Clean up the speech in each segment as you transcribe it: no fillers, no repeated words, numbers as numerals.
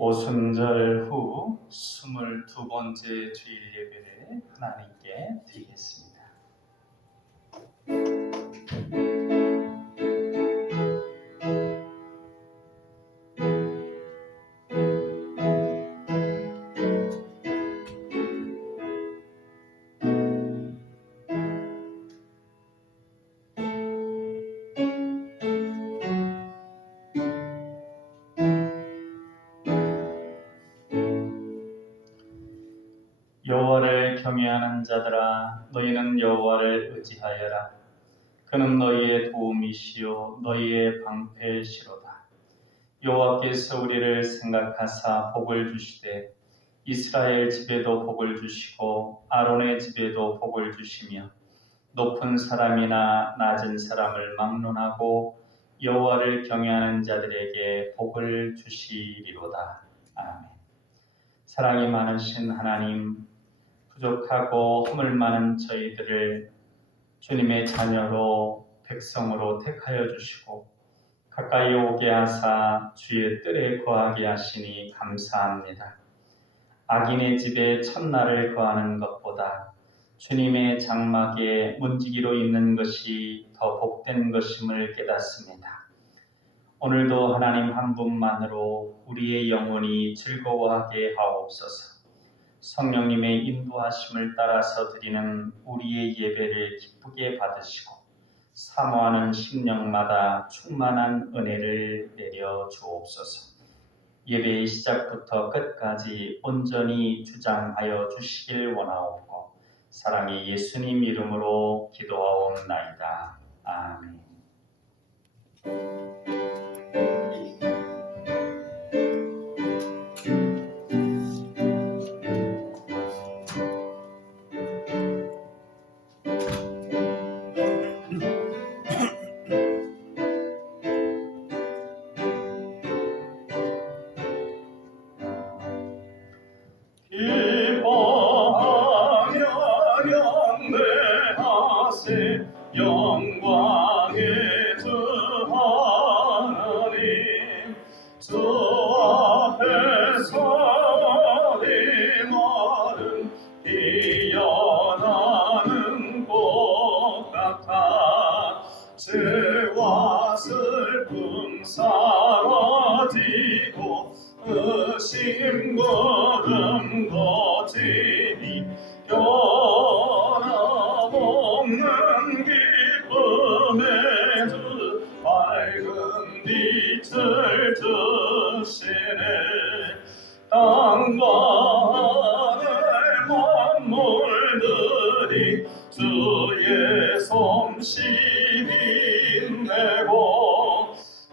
오순절 후 22번째 주일 예배를 하나님께 드리겠습니다. 여호와를 경외하는 자들아, 너희는 여호와를 의지하여라. 그는 너희의 도움이시요 너희의 방패시로다. 여호와께서 우리를 생각하사 복을 주시되 이스라엘 집에도 복을 주시고 아론의 집에도 복을 주시며 높은 사람이나 낮은 사람을 막론하고 여호와를 경외하는 자들에게 복을 주시리로다. 아멘. 사랑이 많으신 하나님, 부족하고 허물 많은 저희들을 주님의 자녀로 백성으로 택하여 주시고 가까이 오게 하사 주의 뜰에 거하게 하시니 감사합니다. 악인의 집에 첫날을 거하는 것보다 주님의 장막에 문지기로 있는 것이 더 복된 것임을 깨닫습니다. 오늘도 하나님 한 분만으로 우리의 영혼이 즐거워하게 하옵소서. 성령님의 인도하심을 따라서 드리는 우리의 예배를 기쁘게 받으시고 사모하는 심령마다 충만한 은혜를 내려 주옵소서. 예배의 시작부터 끝까지 온전히 주장하여 주시길 원하옵고 사랑의 예수님 이름으로 기도하옵나이다. 아멘. 영광의 주 하나님, 주 앞에서 이 말은 피어나는 꽃 같아. 죄와 슬픔 사라지고 의심 걸음 거지니 변함없는 기쁨의 주 밝은 빛을 주시네. 땅과 하늘 만물들이 주의 솜씨 빛내고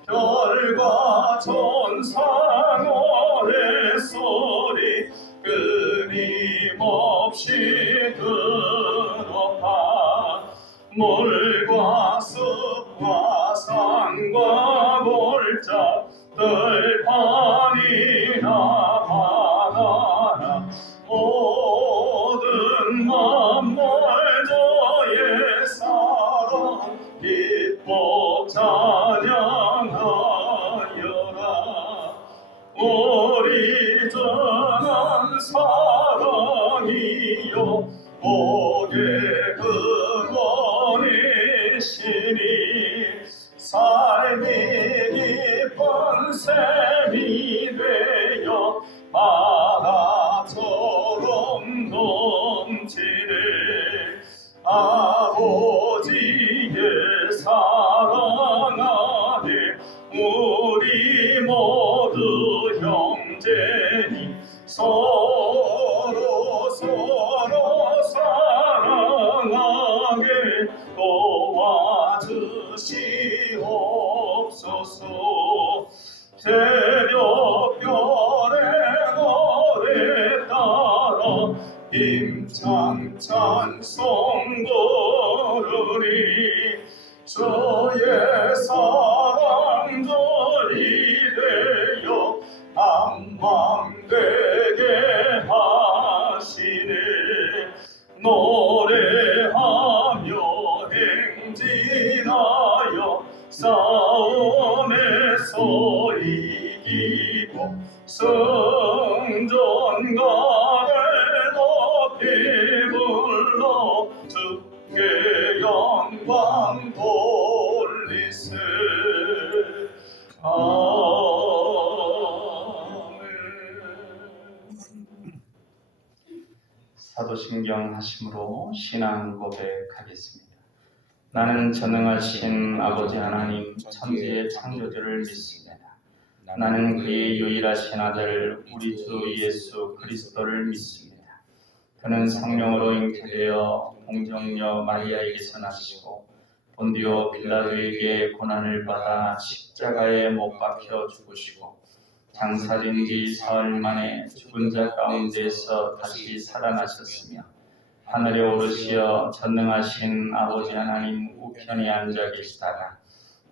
별과 천사 노래소리 끊임없이 들어가. 물과 숲과 산과 골짜 들판이나 바다나 모든 만물 저의 사랑 기뻐 찬양하여라. 우리 전한 사랑이요 복의 근원이시니 삶이 깊은 샘이 되어 바다처럼 넘치네. 아버지의 사랑 안에 우리 모두 형제니 서로 사랑하게 도와주시옵소서. 새벽별의 노래 따라 힘찬 찬송 부르리. 주의 사랑들이 되어 방망되게 하시네. 노래하며 행진하여 싸움에서 이기고 성전가를 높이 불러 주께 영광 돌리세. 사도신경 하심으로 신앙 고백하겠습니다. 나는 전능하신 아버지 하나님 천지의 창조주를 믿습니다. 나는 그의 유일하신 아들 우리 주 예수 그리스도를 믿습니다. 그는 성령으로 잉태되어 공정녀 마리아에게서 나시고 본디오 빌라도에게 고난을 받아 십자가에 못 박혀 죽으시고 장사된 뒤 사흘 만에 죽은 자 가운데서 다시 살아나셨으며 하늘에 오르시어 전능하신 아버지 하나님 우편에 앉아 계시다가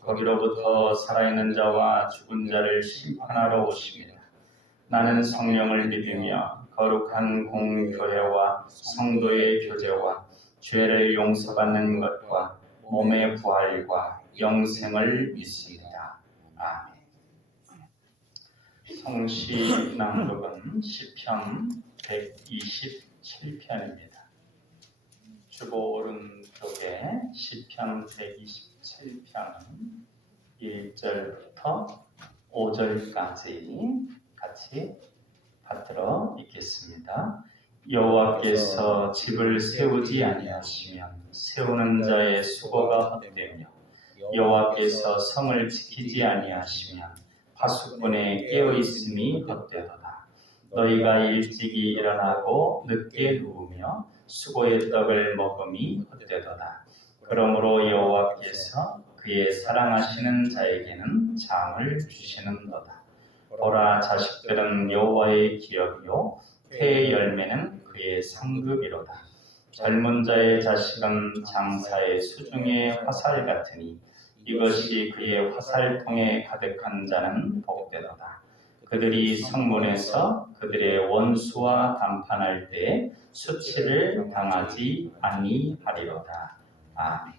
거기로부터 살아있는 자와 죽은 자를 심판하러 오십니다. 나는 성령을 믿으며 거룩한 공교회와 성도의 교제와 죄를 용서받는 것과 몸의 부활과 영생을 믿습니다. 아멘. 성시 낭독은 시편 127편입니다. 주보 오른쪽에 시편 127편은 1절부터 5절까지 같이 받들어 읽겠습니다. 여호와께서 집을 세우지 아니하시면 세우는 자의 수고가 헛되며 여호와께서 성을 지키지 아니하시면 파수꾼의 깨어있음이 헛되도다. 너희가 일찍이 일어나고 늦게 누우며 수고의 떡을 먹음이 헛되도다. 그러므로 여호와께서 그의 사랑하시는 자에게는 장을 주시는도다. 보라, 자식들은 여호와의 기업이요 폐의 열매는 그의 상급이로다. 젊은 자의 자식은 장사의 수중의 화살 같으니 이것이 그의 화살통에 가득한 자는 복되도다. 그들이 성문에서 그들의 원수와 담판할 때 수치를 당하지 아니하리로다. 아멘.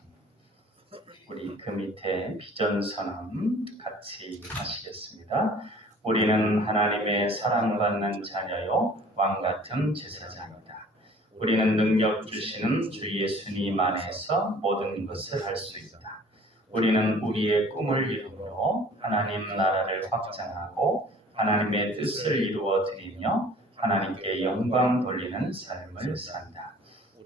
우리 그 밑에 비전선언 같이 하시겠습니다. 우리는 하나님의 사랑받는 자녀요 왕같은 제사장이다. 우리는 능력 주시는 주 예수님 안에서 모든 것을 할 수 있다. 우리는 우리의 꿈을 이루므로 하나님 나라를 확장하고 하나님의 뜻을 이루어 드리며 하나님께 영광 돌리는 삶을 산다.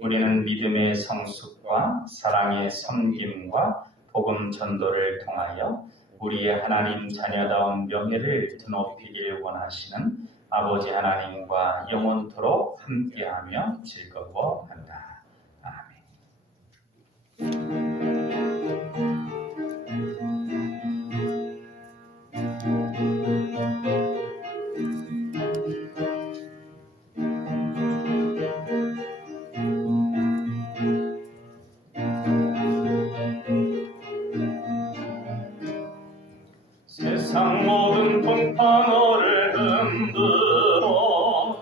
우리는 믿음의 성숙과 사랑의 섬김과 복음 전도를 통하여 우리의 하나님 자녀다운 명예를 드높이길 원하시는 아버지 하나님과 영원토록 함께하며 즐거워한다. 아멘. 세상 모든 풍파너를 흔들어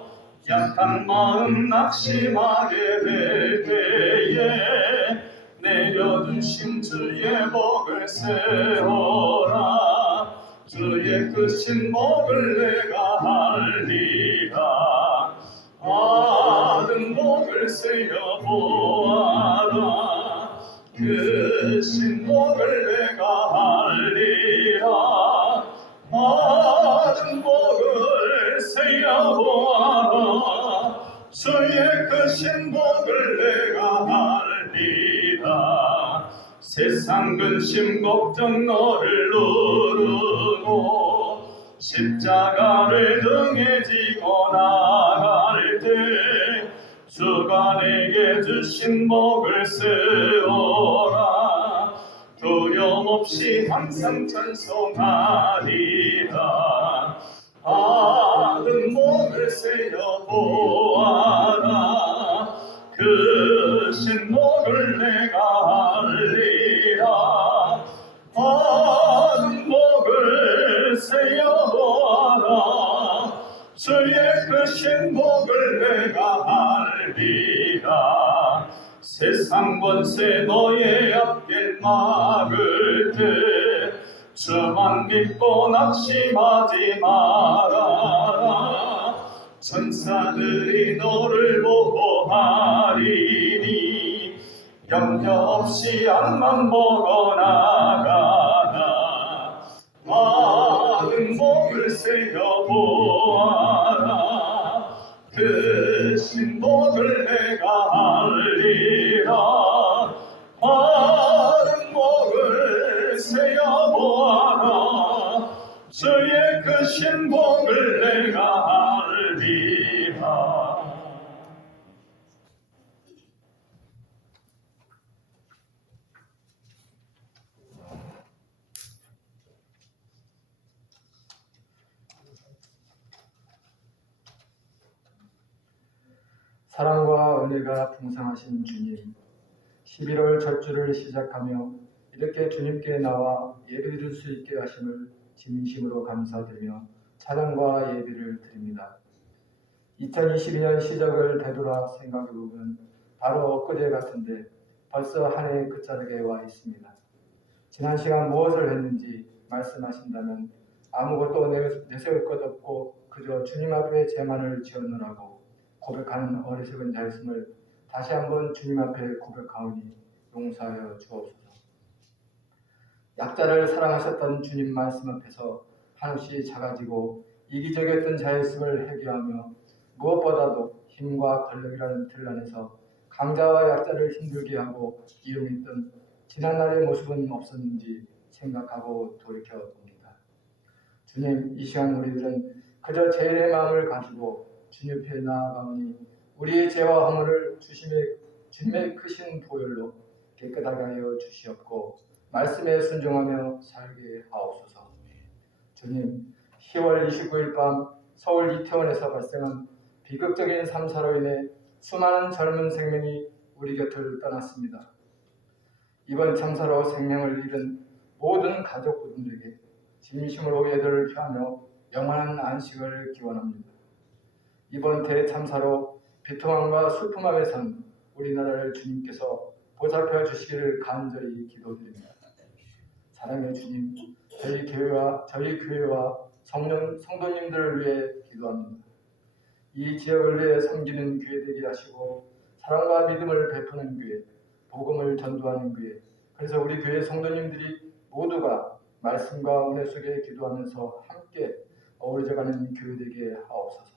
약한 마음 낙심하게 될 때에 내려주신 주의 복을 세워라. 주의 크신 복을 내가 알리라. 아는 복을 세어 보아라. 크신 복을 내가 알리라. 아는 복을 세어 보아라. 주의 크신 복을 내가 알리라. 세상 근심 걱정 너를 누르고 십자가를 등에 지고 나갈 때 주가 내게 주신 복을 세워라. 두려움 없이 항상 찬송하리라. 아는 복을 세어 보아라. 크신 복을 내가 알리라. 아는 복을 세어 보아라. 주의 크신 복을 내가 알리라. 세상 권세 너의 앞길 막을 때 주만 믿고 낙심하지 마라. 천사들이 너를 보호하리니 염려 없이 앞만 보고 나가라. 많은 복을 세어보아라. 그 신복을 내가 알리라. 많은 복을 세어보아라. 주의 그 신복을 내가 알리라. 사랑과 은혜가 풍성하신 주님, 11월 절주를 시작하며 이렇게 주님께 나와 예배드릴 수 있게 하심을 진심으로 감사드리며 찬양과 예배를 드립니다. 2022년 시작을 되돌아 생각해보면 바로 엊그제 같은데 벌써 한 해 끝자락에 와 있습니다. 지난 시간 무엇을 했는지 말씀하신다면 아무것도 내세울 것 없고 그저 주님 앞에 제만을 지었느라고 고백하는 어리석은 자였음을 다시 한번 주님 앞에 고백하오니 용서하여 주옵소서. 약자를 사랑하셨던 주님 말씀 앞에서 한없이 작아지고 이기적이었던 자였음을 회개하며 무엇보다도 힘과 권력이라는 틀 안에서 강자와 약자를 힘들게 하고 이용했던 지난날의 모습은 없었는지 생각하고 돌이켜봅니다. 주님, 이 시간 우리들은 그저 죄인의 마음을 가지고 주님 앞에 나아가오니 우리의 죄와 허물을 주님의 크신 보혈로 깨끗하게 하여 주시옵고 말씀에 순종하며 살게 하옵소서. 주님, 10월 29일 밤 서울 이태원에서 발생한 비극적인 참사로 인해 수많은 젊은 생명이 우리 곁을 떠났습니다. 이번 참사로 생명을 잃은 모든 가족분들에게 진심으로 예들을 표하며 영원한 안식을 기원합니다. 이번 대참사로 비통함과 슬픔함에 선 우리나라를 주님께서 보살펴 주시기를 간절히 기도드립니다. 사랑의 주님, 저희 교회와 성도님들을 위해 기도합니다. 이 지역을 위해 섬기는 교회 되게 하시고 사랑과 믿음을 베푸는 교회, 복음을 전도하는 교회, 그래서 우리 교회 성도님들이 모두가 말씀과 은혜 속에 기도하면서 함께 어우러져가는 교회 되게 하옵소서.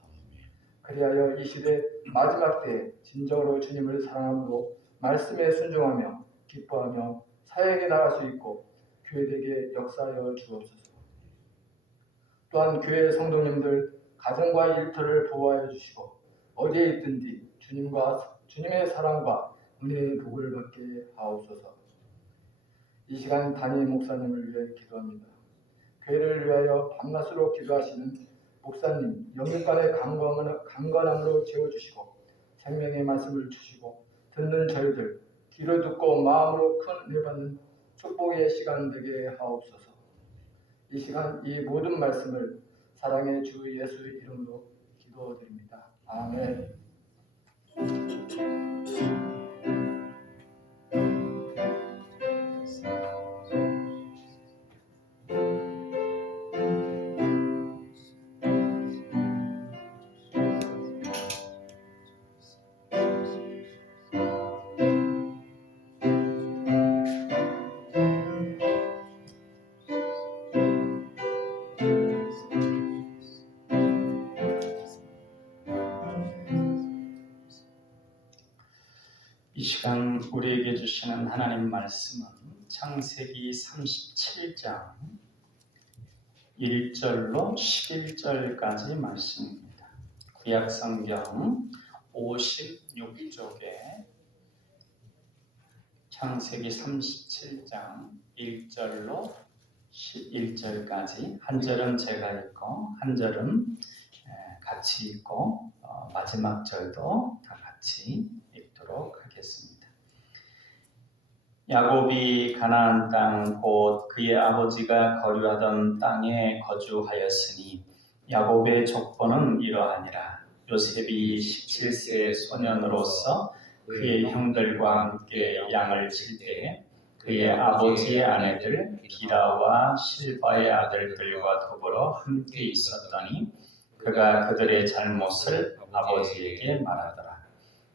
그리하여 이 시대 마지막 때 진정으로 주님을 사랑함으로 말씀에 순종하며 기뻐하며 사역에 나갈 수 있고 교회되게 역사하여 주옵소서. 또한 교회 성도님들 가정과 일터를 보호하여 주시고 어디에 있든지 주님의 사랑과 은혜의 복을 받게 하옵소서. 이 시간 담임 목사님을 위해 기도합니다. 교회를 위하여 밤낮으로 기도하시는 목사님, 영육간의 강건함으로 채워주시고 생명의 말씀을 주시고 듣는 저희들 귀로 듣고 마음으로 큰 은혜 받는 축복의 시간 되게 하옵소서. 이 시간 이 모든 말씀을 사랑의 주 예수 이름으로 기도드립니다. 아멘. 이 시간 우리에게 주시는 하나님 말씀은 창세기 37장 1절로 11절까지 말씀입니다. 구약성경 56쪽에 창세기 37장 1절로 11절까지 한 절은 제가 읽고 한 절은 같이 읽고 마지막 절도 다 같이 읽도록 하겠습니다. 야곱이 가나안 땅 곧 그의 아버지가 거류하던 땅에 거주하였으니 야곱의 족보는 이러하니라. 요셉이 17세 소년으로서 그의 형들과 함께 양을 칠 때에 그의 아버지의 아내들 비라와 실바의 아들들과 더불어 함께 있었더니 그가 그들의 잘못을 아버지에게 말하더라.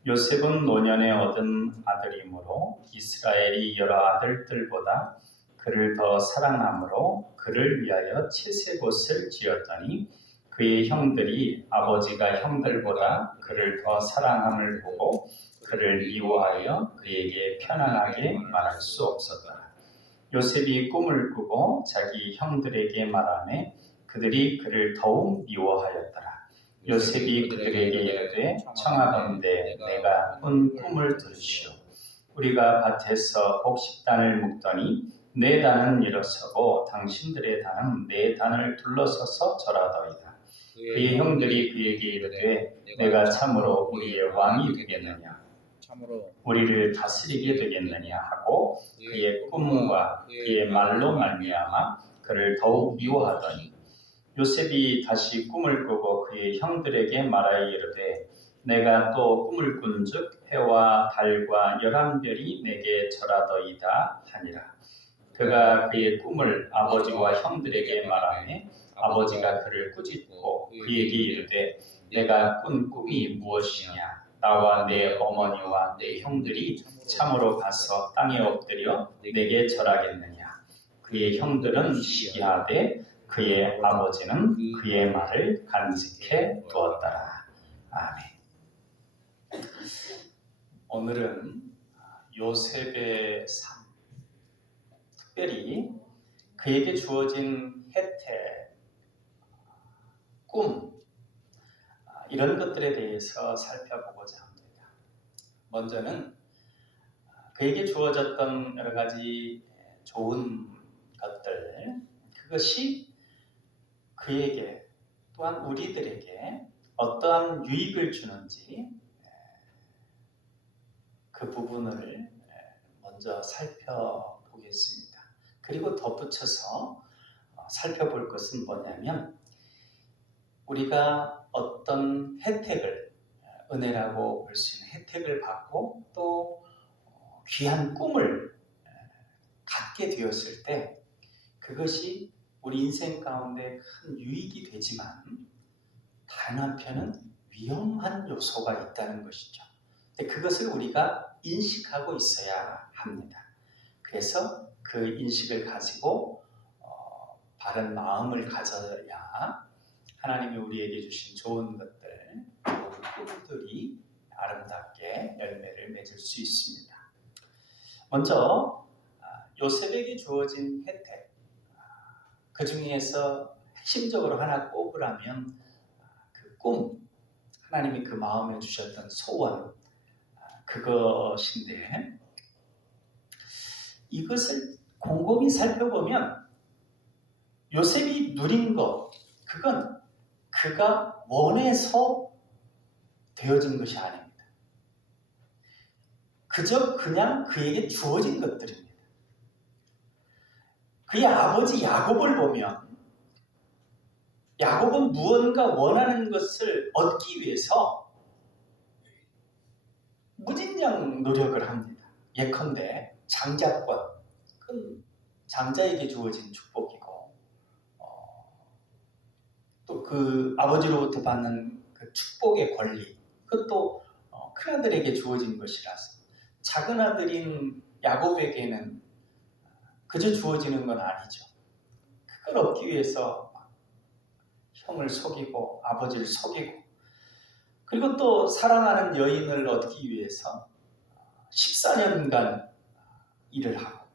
요셉은 노년에 얻은 아들이므로 이스라엘이 여러 아들들보다 그를 더 사랑함으로 그를 위하여 채색옷을 지었더니 그의 형들이 아버지가 형들보다 그를 더 사랑함을 보고 그를 미워하여 그에게 편안하게 말할 수 없었더라. 요셉이 꿈을 꾸고 자기 형들에게 말하매 그들이 그를 더욱 미워하였더라. 요셉이 그들에게 이르되 청하건대 내가 꾼 꿈을 들으시오. 우리가 밭에서 곡식단을 묶더니 내 단은 일어서고 당신들의 단은 내 단을 둘러서서 절하더이다. 그의 형들이 그에게 이르되 내가 참으로 우리의 왕이 되겠느냐, 우리를 다스리게 되겠느냐 하고 그의 꿈과 그의 말로 말미암아 그를 더욱 미워하더니 요셉이 다시 꿈을 꾸고 그의 형들에게 말하여 이르되 내가 또 꿈을 꾼즉 해와 달과 11별이 내게 절하더이다 하니라. 그가 그의 꿈을 아버지와 형들에게 말하매 아버지가 그를 꾸짖고 그에게 이르되 내가 꾼 꿈이 무엇이냐, 나와 내 어머니와 내 형들이 참으로 가서 땅에 엎드려 내게 절하겠느냐. 그의 형들은 시기하되 그의 아버지는 그의 말을 간직해 두었더라. 아멘. 오늘은 요셉의 삶, 특별히 그에게 주어진 혜택, 꿈, 이런 것들에 대해서 살펴보고자 합니다. 먼저는 그에게 주어졌던 여러 가지 좋은 것들, 그것이 그에게 또한 우리들에게 어떠한 유익을 주는지 그 부분을 먼저 살펴보겠습니다. 그리고 덧붙여서 살펴볼 것은 뭐냐면 우리가 어떤 혜택을, 은혜라고 볼 수 있는 혜택을 받고 또 귀한 꿈을 갖게 되었을 때 그것이 우리 인생 가운데 큰 유익이 되지만 다른 한편은 위험한 요소가 있다는 것이죠. 그것을 우리가 인식하고 있어야 합니다. 그래서 그 인식을 가지고 바른 마음을 가져야 하나님이 우리에게 주신 좋은 것들, 좋은 꿈들이 아름답게 열매를 맺을 수 있습니다. 먼저 요셉에게 주어진 혜택, 그 중에서 핵심적으로 하나 꼽으라면 그 꿈, 하나님이 그 마음에 주셨던 소원, 그것인데 이것을 곰곰이 살펴보면 요셉이 누린 것, 그건 그가 원해서 되어진 것이 아닙니다. 그저 그냥 그에게 주어진 것들입니다. 그의 아버지 야곱을 보면 야곱은 무언가 원하는 것을 얻기 위해서 무진장 노력을 합니다. 예컨대 장자권, 그건 장자에게 주어진 축복이고 또 그 아버지로부터 받는 그 축복의 권리, 그것도 큰아들에게 주어진 것이라서 작은 아들인 야곱에게는 그저 주어지는 건 아니죠. 그걸 얻기 위해서 형을 속이고 아버지를 속이고 그리고 또 사랑하는 여인을 얻기 위해서 14년간 일을 하고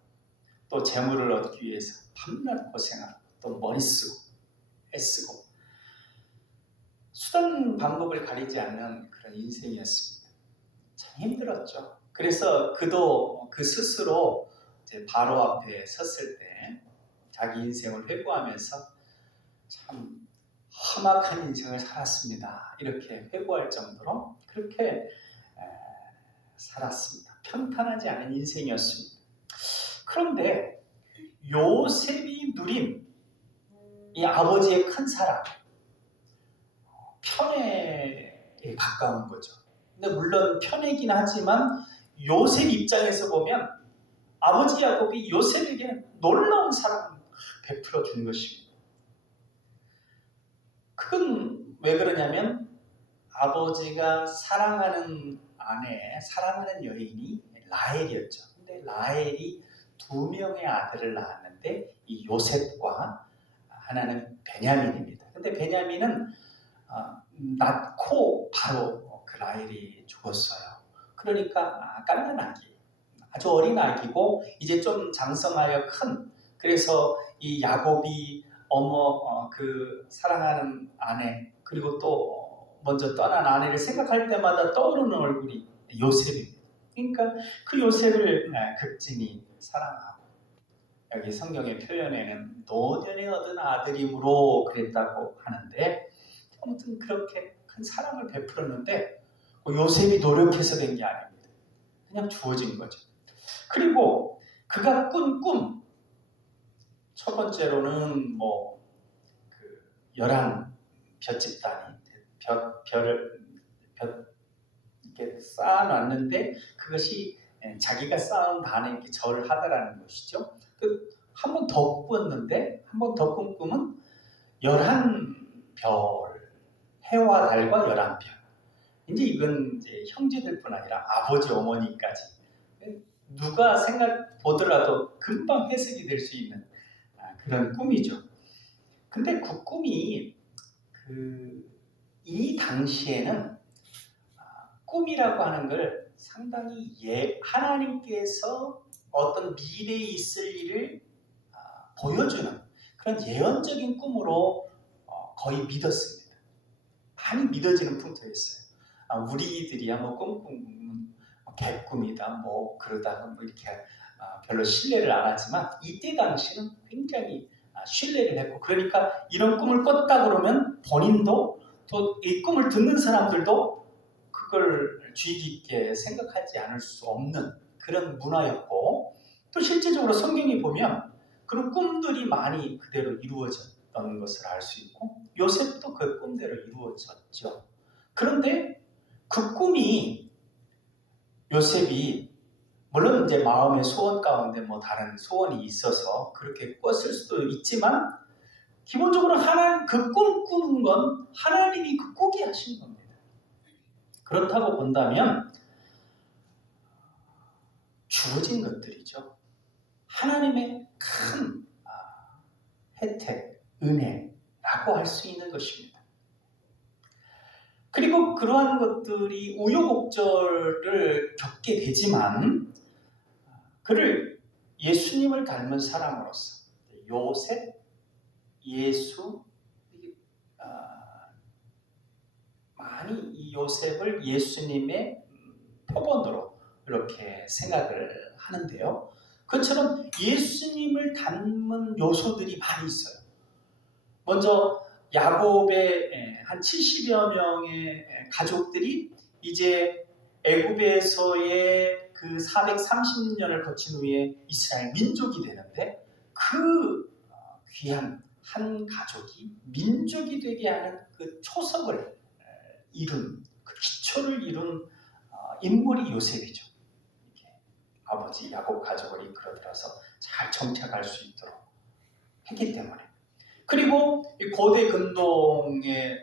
또 재물을 얻기 위해서 밤낮 고생하고 또 머리 쓰고 애쓰고 수단 방법을 가리지 않는 그런 인생이었습니다. 참 힘들었죠. 그래서 그도 그 스스로 이제 바로 앞에 섰을 때 자기 인생을 회고하면서 참 험악한 인생을 살았습니다. 이렇게 회고할 정도로 그렇게 살았습니다. 평탄하지 않은 인생이었습니다. 그런데 요셉이 누린 이 아버지의 큰 사랑, 편애에 가까운 거죠. 근데 물론 편애긴 하지만 요셉 입장에서 보면 아버지 야곱이 요셉에게 놀라운 사랑을 베풀어 준 것입니다. 그건 왜 그러냐면 아버지가 사랑하는 아내, 사랑하는 여인이 라헬이었죠. 근데 라헬이 2명의 아들을 낳았는데 이 요셉과 하나는 베냐민입니다. 근데 베냐민은 낳고 바로 그 라헬이 죽었어요. 그러니까 깐난 아기, 아주 어린 아기고 이제 좀 장성하여 큰, 그래서 이 야곱이 그 사랑하는 아내 그리고 또 먼저 떠난 아내를 생각할 때마다 떠오르는 얼굴이 요셉입니다. 그러니까 그 요셉을 극진히 사랑하고, 여기 성경의 표현에는 노년에 얻은 아들임으로 그랬다고 하는데, 아무튼 그렇게 큰 사랑을 베풀었는데 요셉이 노력해서 된 게 아닙니다. 그냥 주어진 거죠. 그리고 그가 꾼 꿈, 첫 번째로는 그 11볏집 단위 별을 이렇게 쌓아놨는데 그것이 자기가 쌓은 단에 이렇게 절을 하더라는 것이죠. 한 번 더 꾸었는데, 한 번 더 꾼 꿈은 11별, 해와 달과 11별. 이제 이건 이제 형제들뿐 아니라 아버지, 어머니까지 누가 보더라도 금방 해석이 될 수 있는 그런 꿈이죠. 근데 그 꿈이 이 당시에는 꿈이라고 하는 걸 상당히 하나님께서 어떤 미래에 있을 일을 보여주는 그런 예언적인 꿈으로 거의 믿었습니다. 많이 믿어지는 풍토였어요. 우리들이 한번 꿈꾸면 개꿈이다 그러다가 이렇게 별로 신뢰를 안 하지만 이때 당시는 굉장히 신뢰를 했고, 그러니까 이런 꿈을 꿨다 그러면 본인도 또 이 꿈을 듣는 사람들도 그걸 주의 깊게 생각하지 않을 수 없는 그런 문화였고, 또 실제적으로 성경에 보면 그런 꿈들이 많이 그대로 이루어졌던 것을 알 수 있고, 요셉도 그 꿈대로 이루어졌죠. 그런데 그 꿈이 요셉이 물론 이제 마음의 소원 가운데 다른 소원이 있어서 그렇게 꿨을 수도 있지만, 기본적으로 그 꿈 꾸는 건 하나님이 그 꾸게 하신 겁니다. 그렇다고 본다면 주어진 것들이죠. 하나님의 큰 혜택, 은혜라고 할 수 있는 것입니다. 그리고 그러한 것들이 우여곡절을 겪게 되지만 그를 예수님을 닮은 사람으로서 요셉, 예수, 많이 이 요셉을 예수님의 표본으로 이렇게 생각을 하는데요. 그것처럼 예수님을 닮은 요소들이 많이 있어요. 먼저 야곱의 한 70여 명의 가족들이 이제 애굽에서의 그 430년을 거친 후에 이스라엘 민족이 되는데, 그 귀한 한 가족이 민족이 되게 하는 그 초석을 이룬, 그 기초를 이룬 인물이 요셉이죠. 이렇게 아버지 야곱 가족을 이끌어들어서 잘 정착할 수 있도록 했기 때문에. 그리고 이 고대 근동의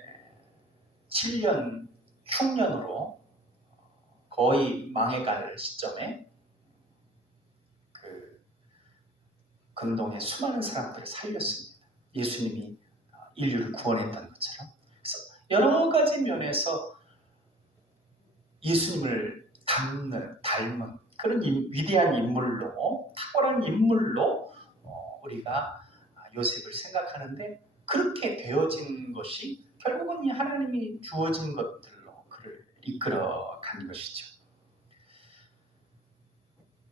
7년 흉년으로 거의 망해갈 시점에 그 근동의 수많은 사람들을 살렸습니다. 예수님이 인류를 구원했던 것처럼. 그래서 여러 가지 면에서 예수님을 닮은 그런 위대한 인물로, 탁월한 인물로 우리가 요셉을 생각하는데, 그렇게 되어진 것이 결국은 이 하나님이 주어진 것들로 그를 이끌어 간 것이죠.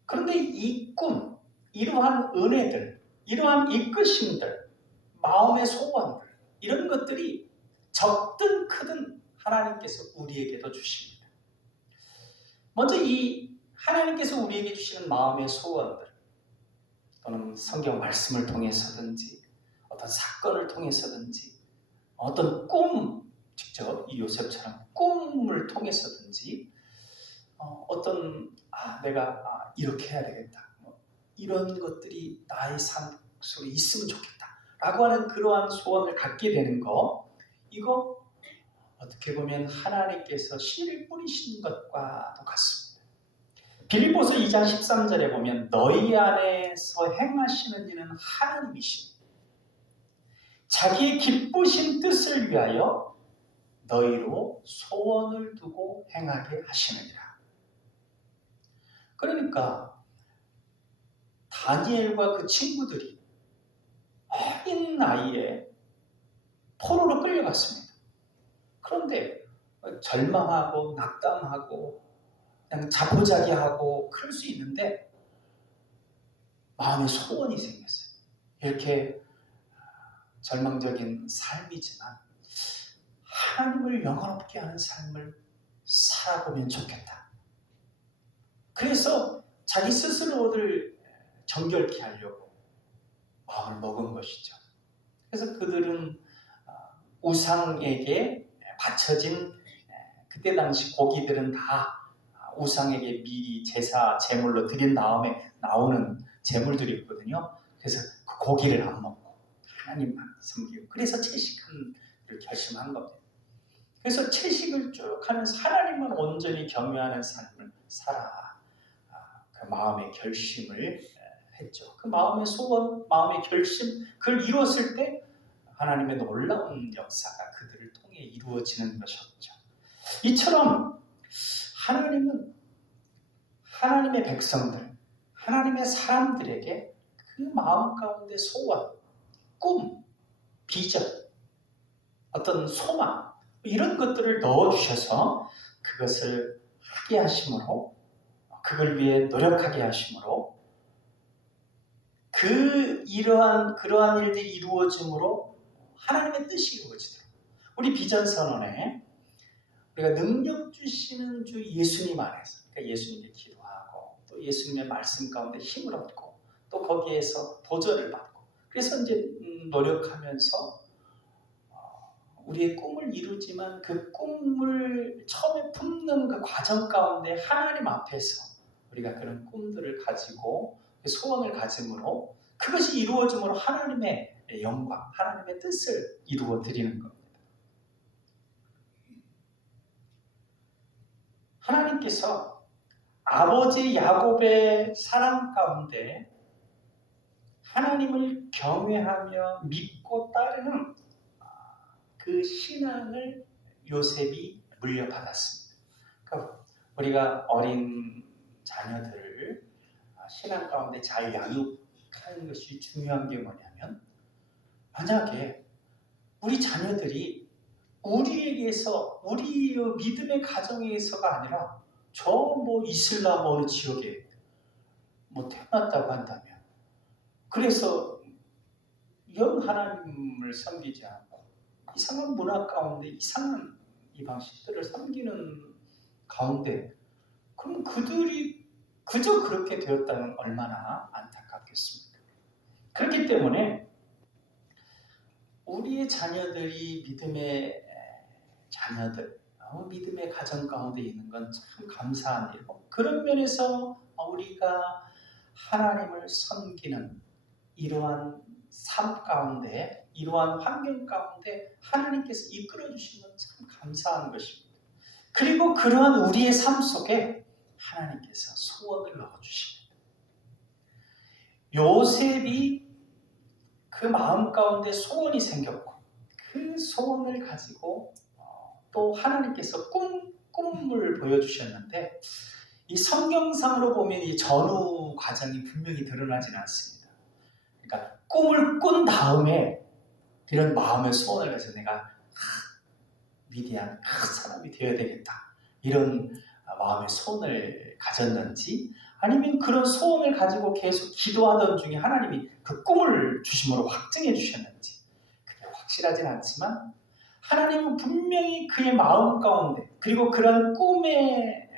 그런데 이 꿈, 이러한 은혜들, 이러한 이끄심들, 마음의 소원들, 이런 것들이 적든 크든 하나님께서 우리에게도 주십니다. 먼저 이 하나님께서 우리에게 주시는 마음의 소원들, 또는 성경 말씀을 통해서든지 어떤 사건을 통해서든지 어떤 꿈, 직접 이 요셉처럼 꿈을 통해서든지 어떤 내가 이렇게 해야 되겠다, 이런 것들이 나의 삶 속에 있으면 좋겠다라고 하는 그러한 소원을 갖게 되는 거, 이거 어떻게 보면 하나님께서 씨를 뿌리신 것과 똑같습니다. 빌립보서 2장 13절에 보면 너희 안에서 행하시는 이는 하나님이십니다. 자기의 기쁘신 뜻을 위하여 너희로 소원을 두고 행하게 하시느니라. 그러니까 다니엘과 그 친구들이 어린 나이에 포로로 끌려갔습니다. 그런데 절망하고 낙담하고 그냥 자포자기하고 그럴 수 있는데 마음에 소원이 생겼어요. 이렇게 절망적인 삶이지만 하나님을 영원롭게 하는 삶을 살아보면 좋겠다. 그래서 자기 스스로를 정결케 하려고 마음을 먹은 것이죠. 그래서 그들은 우상에게 바쳐진 그때 당시 고기들은 다 우상에게 미리 제사 제물로 드린 다음에 나오는 제물들이었거든요. 그래서 그 고기를 안 먹고 하나님만 섬기고, 그래서 채식을 결심한 겁니다. 그래서 채식을 쭉 하면서 하나님만 온전히 경외하는 삶을 살아 그 마음의 결심을 했죠. 그 마음의 소원, 마음의 결심, 그걸 이루었을 때 하나님의 놀라운 역사가 그들을 통해 이루어지는 것이었죠. 이처럼 하나님은 하나님의 백성들, 하나님의 사람들에게 그 마음 가운데 소원, 꿈, 비전, 어떤 소망, 이런 것들을 넣어주셔서 그것을 하게 하심으로, 그걸 위해 노력하게 하심으로, 그러한 일들이 이루어짐으로 하나님의 뜻이 이루어지도록, 우리 비전 선언에 우리가 능력 주시는 주 예수님 안에서, 그러니까 예수님께 기도하고 또 예수님의 말씀 가운데 힘을 얻고 또 거기에서 도전을 받고, 그래서 이제 노력하면서 우리의 꿈을 이루지만 그 꿈을 처음에 품는 그 과정 가운데 하나님 앞에서 우리가 그런 꿈들을 가지고 소원을 가짐으로 그것이 이루어짐으로 하나님의 영광, 하나님의 뜻을 이루어 드리는 겁니다. 하나님께서 아버지 야곱의 사랑 가운데 하나님을 경외하며 믿고 따르는 그 신앙을 요셉이 물려받았습니다. 그러니까 우리가 어린 자녀들을 신앙 가운데 잘 양육하는 것이 중요한 게 뭐냐면, 만약에 우리 자녀들이 우리에게서, 우리 믿음의 가정에서가 아니라 저 이슬람 어느 지역에 태어났다고 한다면, 그래서 영 하나님을 섬기지 않고 이상한 문화 가운데 이상한 이 방식들을 섬기는 가운데, 그럼 그들이 그저 그렇게 되었다면 얼마나 안타깝겠습니까? 그렇기 때문에 우리의 자녀들이 믿음의 자녀들, 믿음의 가정 가운데 있는 건 참 감사한 일이고, 그런 면에서 우리가 하나님을 섬기는 이러한 삶 가운데, 이러한 환경 가운데 하나님께서 이끌어 주시는 건 참 감사한 것입니다. 그리고 그러한 우리의 삶 속에 하나님께서 소원을 넣어주십니다. 요셉이 그 마음 가운데 소원이 생겼고, 그 소원을 가지고 또 하나님께서 꿈을 보여주셨는데, 이 성경상으로 보면 이 전후 과정이 분명히 드러나지는 않습니다. 그러니까 꿈을 꾼 다음에 이런 마음의 소원을 가지고 내가 위대한 큰 사람이 되어야 되겠다, 이런 마음의 소원을 가졌는지, 아니면 그런 소원을 가지고 계속 기도하던 중에 하나님이 그 꿈을 주심으로 확증해 주셨는지 그게 확실하진 않지만, 하나님은 분명히 그의 마음 가운데, 그리고 그런 꿈을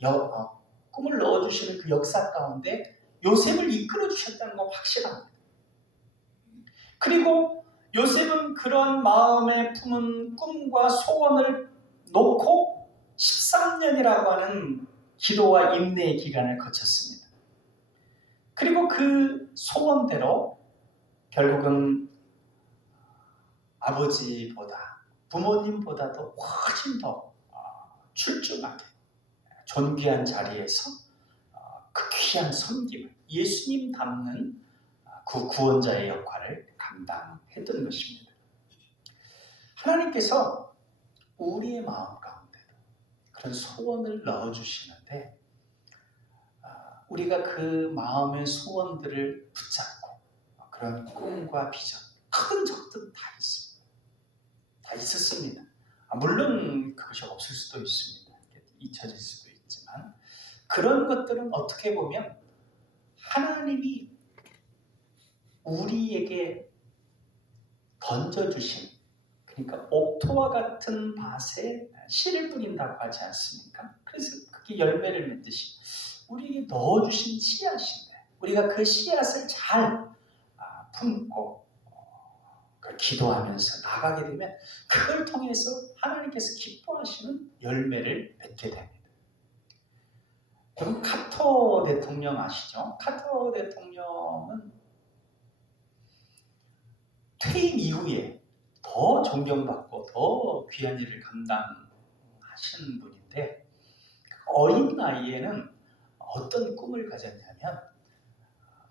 넣어주시는 그 역사 가운데 요셉을 이끌어 주셨다는 건 확실합니다. 그리고 요셉은 그런 마음에 품은 꿈과 소원을 놓고 13년이라고 하는 기도와 인내의 기간을 거쳤습니다. 그리고 그 소원대로 결국은 아버지보다 부모님보다도 훨씬 더 출중하게 존귀한 자리에서 그 귀한 섬김을 예수님 닮는 그 구원자의 역할을 감당했던 것입니다. 하나님께서 우리의 마음 가운데도 그런 소원을 넣어주시는데 우리가 그 마음의 소원들을 붙잡고 그런 꿈과 비전, 크든 적든 다 있습니다. 다 있었습니다. 물론 그것이 없을 수도 있습니다. 잊혀질 수도 있지만 그런 것들은 어떻게 보면 하나님이 우리에게 던져주신, 그러니까 옥토와 같은 밭에 씨를 뿌린다고 하지 않습니까? 그래서 그게 열매를 맺듯이 우리에게 넣어주신 씨앗인데 우리가 그 씨앗을 잘 품고 기도하면서 나가게 되면 그걸 통해서 하나님께서 기뻐하시는 열매를 맺게 됩니다. 여러분 카터 대통령 아시죠? 카터 대통령은 퇴임 이후에 더 존경받고 더 귀한 일을 감당하시는 분인데 어린 나이에는 어떤 꿈을 가졌냐면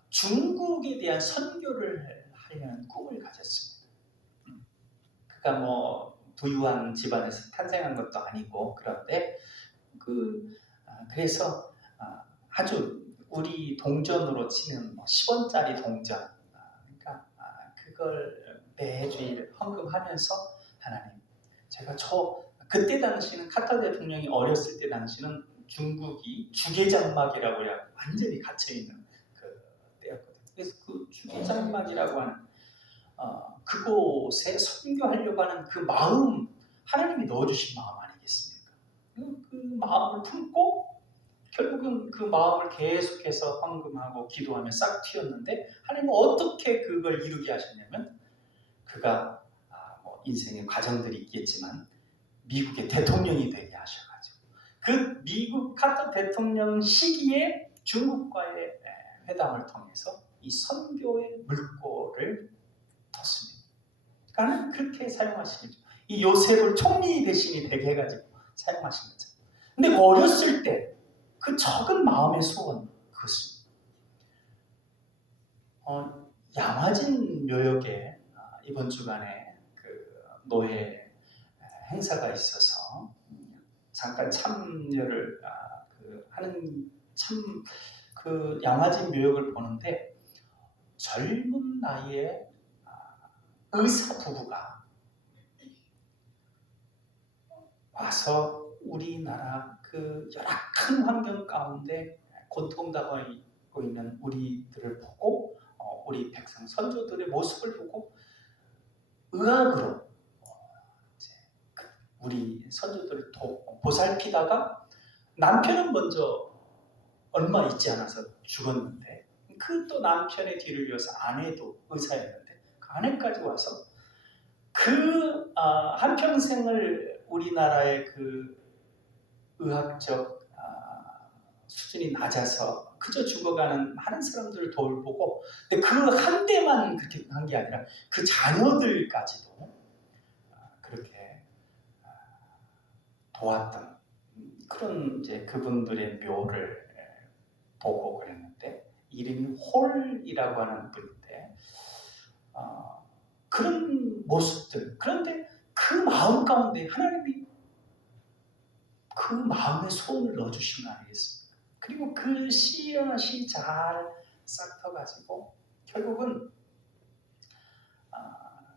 중국에 대한 선교를 하려는 꿈을 가졌습니다. 그러니까 뭐 부유한 집안에서 탄생한 것도 아니고 그런데 그래서 아주 우리 동전으로 치는 10원짜리 동전, 그러니까 그걸 매주일 헌금하면서 하나님, 제가 그때 당시는 카터 대통령이 어렸을 때 당시는 중국이 주계장막이라고 해야 완전히 갇혀 있는 그 때였거든요. 그래서 그 주계장막이라고 하는 그곳에 선교하려고 하는 그 마음, 하나님이 넣어주신 마음 아니겠습니까? 그 마음을 품고 결국은 그 마음을 계속해서 헌금하고 기도하며 싹 튀었는데 하나님은 어떻게 그걸 이루게 하셨냐면 그가 뭐 인생의 과정들이 있겠지만 미국의 대통령이 되게 하셔가지고 그 미국 카터 대통령 시기에 중국과의 회담을 통해서 이 선교의 물꼬를 텄습니다. 그러니까 그렇게 사용하신 거죠. 이 요셉을 총리 대신이 되게 해가지고 사용하신 거죠. 근데 어렸을 때 그 적은 마음의 소원, 그것입니다. 양화진 묘역에 이번 주간에 그 노예 행사가 있어서 잠깐 참여를 하는 그 양화진 묘역을 보는데 젊은 나이에 의사 부부가 와서 우리나라 그 열악한 환경 가운데 고통당하고 있는 우리들을 보고 우리 백성 선조들의 모습을 보고 의학으로 우리 선조들을 보살피다가 남편은 먼저 얼마 있지 않아서 죽었는데 그 또 남편의 뒤를 이어서 아내도 의사였는데 그 아내까지 와서 그 한평생을 우리나라의 그 의학적 수준이 낮아서 그저 죽어가는 많은 사람들을 돌보고 근데 그 한 대만 그렇게 한 게 아니라 그 자녀들까지도 그렇게 도왔던 그런 이제 그분들의 묘를 보고 그랬는데 이름이 홀이라고 하는 분인데 그런 모습들 그런데 그 마음 가운데 하나님이 그 마음의 소원을 넣어주신 거 아니겠습니까? 그리고 그 씨앗이 잘 싹터가지고 결국은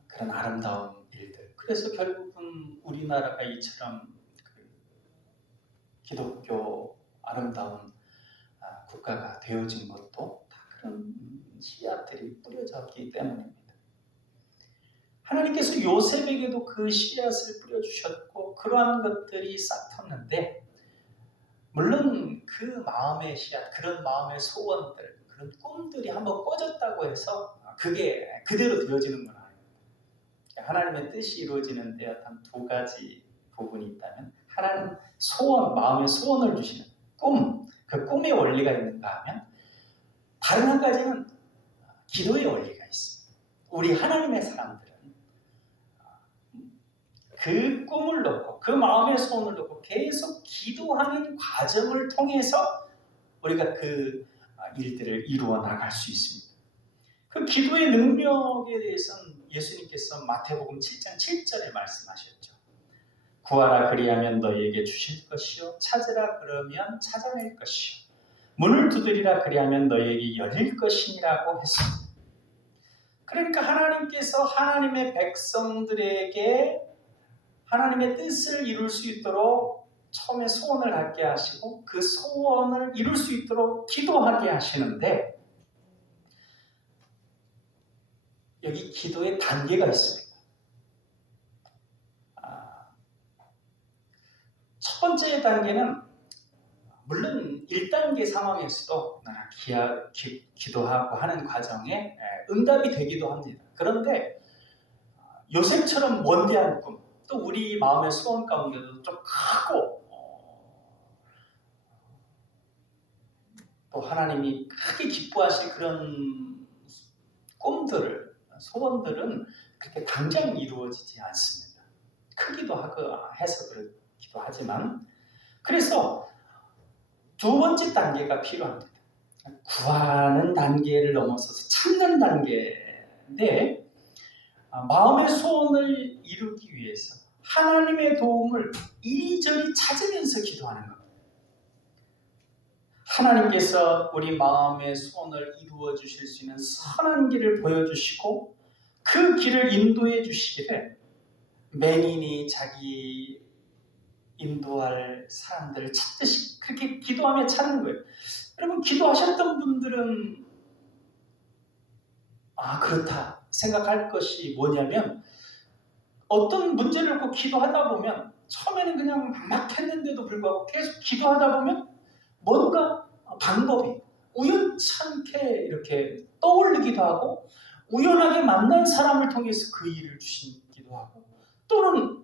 그런 아름다운 일들 그래서 결국은 우리나라가 이처럼 그 기독교 아름다운 국가가 되어진 것도 다 그런 씨앗들이 뿌려졌기 때문입니다. 하나님께서 요셉에게도 그 씨앗을 뿌려주셨고 그러한 것들이 싹 텄는데 물론 그 마음의 씨앗, 그런 마음의 소원들, 그런 꿈들이 한번 꽂았다고 해서 그게 그대로 되어지는 건 아닙니다. 하나님의 뜻이 이루어지는 데 어떤 두 가지 부분이 있다면 하나는 소원, 마음의 소원을 주시는 꿈, 그 꿈의 원리가 있는가 하면 다른 한 가지는 기도의 원리가 있습니다. 우리 하나님의 사람들은 그 꿈을 놓고 그 마음의 소원을 놓고 계속 기도하는 과정을 통해서 우리가 그 일들을 이루어 나갈 수 있습니다. 그 기도의 능력에 대해서는 예수님께서 마태복음 7장 7절에 말씀하셨죠. 구하라 그리하면 너희에게 주실 것이요 찾으라 그러면 찾아낼 것이요 문을 두드리라 그리하면 너희에게 열릴 것이니라고 했습니다. 그러니까 하나님께서 하나님의 백성들에게 하나님의 뜻을 이룰 수 있도록 처음에 소원을 갖게 하시고 그 소원을 이룰 수 있도록 기도하게 하시는데 여기 기도의 단계가 있습니다. 첫 번째 단계는 물론 1단계 상황에서도 기도하고 하는 과정에 응답이 되기도 합니다. 그런데 요셉처럼 원대한 꿈, 또 우리 마음의 소원 가운데도 좀 크고 또 하나님이 크게 기뻐하실 그런 꿈들을, 소원들은 그렇게 당장 이루어지지 않습니다. 크기도 해서 그렇기도 하지만 그래서 두 번째 단계가 필요합니다. 구하는 단계를 넘어서서 찾는 단계인데 마음의 소원을 이루기 위해서 하나님의 도움을 이리저리 찾으면서 기도하는 겁니다. 하나님께서 우리 마음의 소원을 이루어 주실 수 있는 선한 길을 보여주시고 그 길을 인도해 주시기를 맹인이 자기 인도할 사람들을 찾듯이 그렇게 기도하며 찾는 거예요. 여러분 기도하셨던 분들은 그렇다 생각할 것이 뭐냐면 어떤 문제를 놓고 기도하다 보면 처음에는 그냥 막막했는데도 불구하고 계속 기도하다 보면 뭔가 방법이 우연찮게 이렇게 떠올리기도 하고 우연하게 만난 사람을 통해서 그 일을 주시기도 하고 또는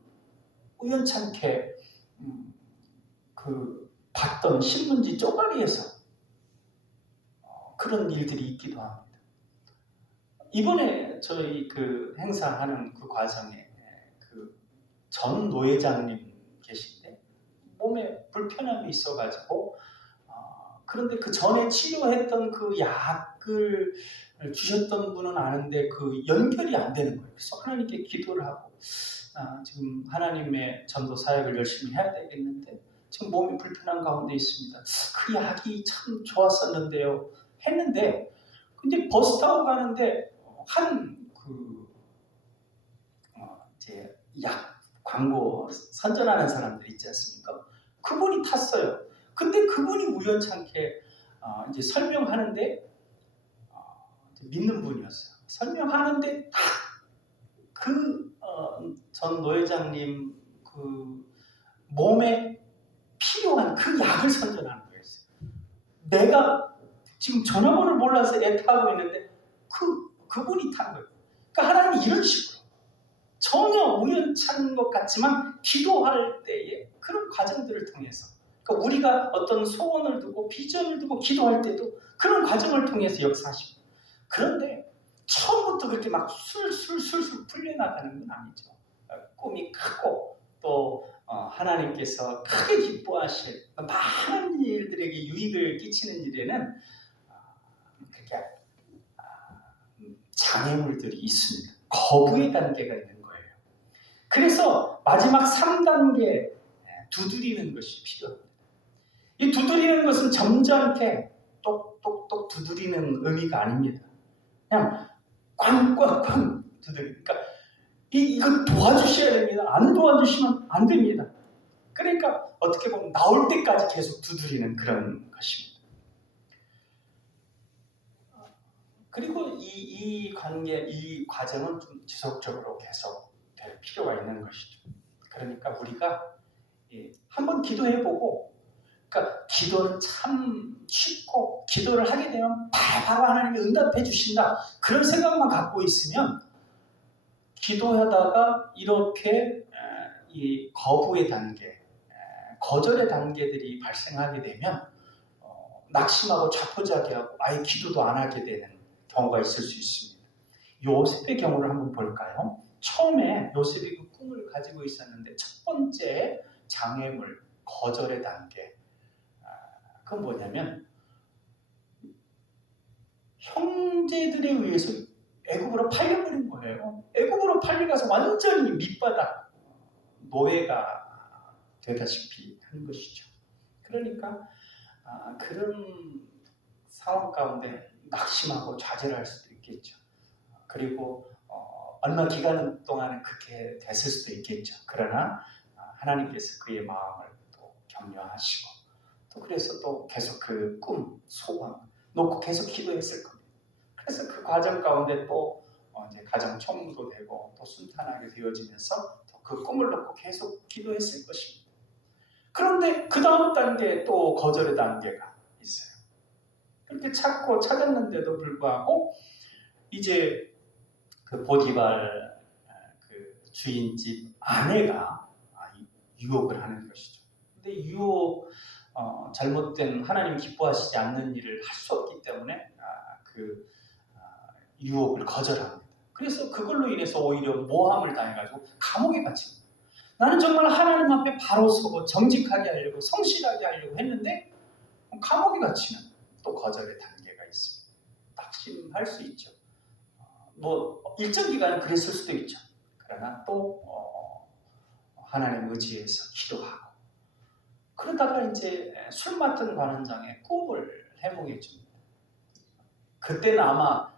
우연찮게 그 봤던 신문지 쪼가리에서 그런 일들이 있기도 합니다. 이번에 저희 그 행사하는 그 과정에 그 전 노회장님 계신데 몸에 불편함이 있어가지고 그런데 그 전에 치료했던 그 약을 주셨던 분은 아는데 그 연결이 안 되는 거예요. 그래서 하나님께 기도를 하고 지금 하나님의 전도 사역을 열심히 해야 되겠는데 지금 몸이 불편한 가운데 있습니다. 그 약이 참 좋았었는데요. 했는데 근데 버스 타고 가는데 이제 약 광고 선전하는 사람들 있지 않습니까? 그분이 탔어요. 근데 그분이 우연찮게 이제 설명하는데 믿는 분이었어요. 설명하는데 전 노회장님 그 몸에 필요한 그 약을 선전하는 거였어요. 내가 지금 전화번호를 몰라서 애타고 있는데 그분이 탄 거예요. 그러니까 하나님이 이런 식으로 전혀 우연찮은 것 같지만 기도할 때에 그런 과정들을 통해서 그러니까 우리가 어떤 소원을 두고 비전을 두고 기도할 때도 그런 과정을 통해서 역사하십니다. 그런데 처음부터 그렇게 막 술술 풀려나가는 건 아니죠. 꿈이 크고 또 하나님께서 크게 기뻐하실 많은 일들에게 유익을 끼치는 일에는 그렇게 장애물들이 있습니다. 거부의 단계가 있는 거예요. 그래서 마지막 3단계 두드리는 것이 필요합니다. 이 두드리는 것은 점잖게 똑똑똑 두드리는 의미가 아닙니다. 그냥 꽝꽝꽝 두드리니까 이거 도와주셔야 됩니다. 안 도와주시면 안 됩니다. 그러니까 어떻게 보면 나올 때까지 계속 두드리는 그런 것입니다. 그리고 이 과정은 좀 지속적으로 계속 될 필요가 있는 것이죠. 그러니까 우리가 한번 기도해보고, 그러니까 기도는 참 쉽고 기도를 하게 되면 바로 하나님이 응답해 주신다 그런 생각만 갖고 있으면 기도하다가 이렇게 이 거부의 단계, 거절의 단계들이 발생하게 되면 낙심하고 좌포자기하고 아예 기도도 안 하게 되는 경우가 있을 수 있습니다. 요셉의 경우를 한번 볼까요? 처음에 요셉이 그 꿈을 가지고 있었는데 첫 번째 장애물, 거절의 단계, 그건 뭐냐면 형제들에 의해서 애굽으로 팔려버린 거예요. 애굽으로 팔려가서 완전히 밑바닥 노예가 되다시피 하는 것이죠. 그러니까 그런 상황 가운데 낙심하고 좌절할 수도 있겠죠. 그리고 얼마 기간 동안은 그렇게 됐을 수도 있겠죠. 그러나 하나님께서 그의 마음을 또 격려하시고 또 그래서 또 계속 그 꿈, 소원 놓고 계속 기도했을 겁니다. 그래서 그 과정 가운데 또 이제 가정 총무도 되고 또 순탄하게 되어지면서 또 그 꿈을 놓고 계속 기도했을 것입니다. 그런데 그 다음 단계에 또 거절의 단계가 있어요. 그렇게 찾고 찾았는데도 불구하고 이제 그 보디발 그 주인집 아내가 유혹을 하는 것이죠. 근데 유혹 잘못된 하나님 기뻐하시지 않는 일을 할 수 없기 때문에 그 유혹을 거절합니다. 그래서 그걸로 인해서 오히려 모함을 당해가지고 감옥에 갇힙니다. 나는 정말 하나님 앞에 바로 서고 정직하게 하려고 성실하게 하려고 했는데 감옥에 갇히는 또 거절의 단계가 있습니다. 낙심할 수 있죠. 뭐 일정 기간은 그랬을 수도 있죠. 그러나 또 하나님 의지해서 기도하고 그러다가 이제 술 맡은 관원장의 꿈을 해몽해 줍니다. 그때는 아마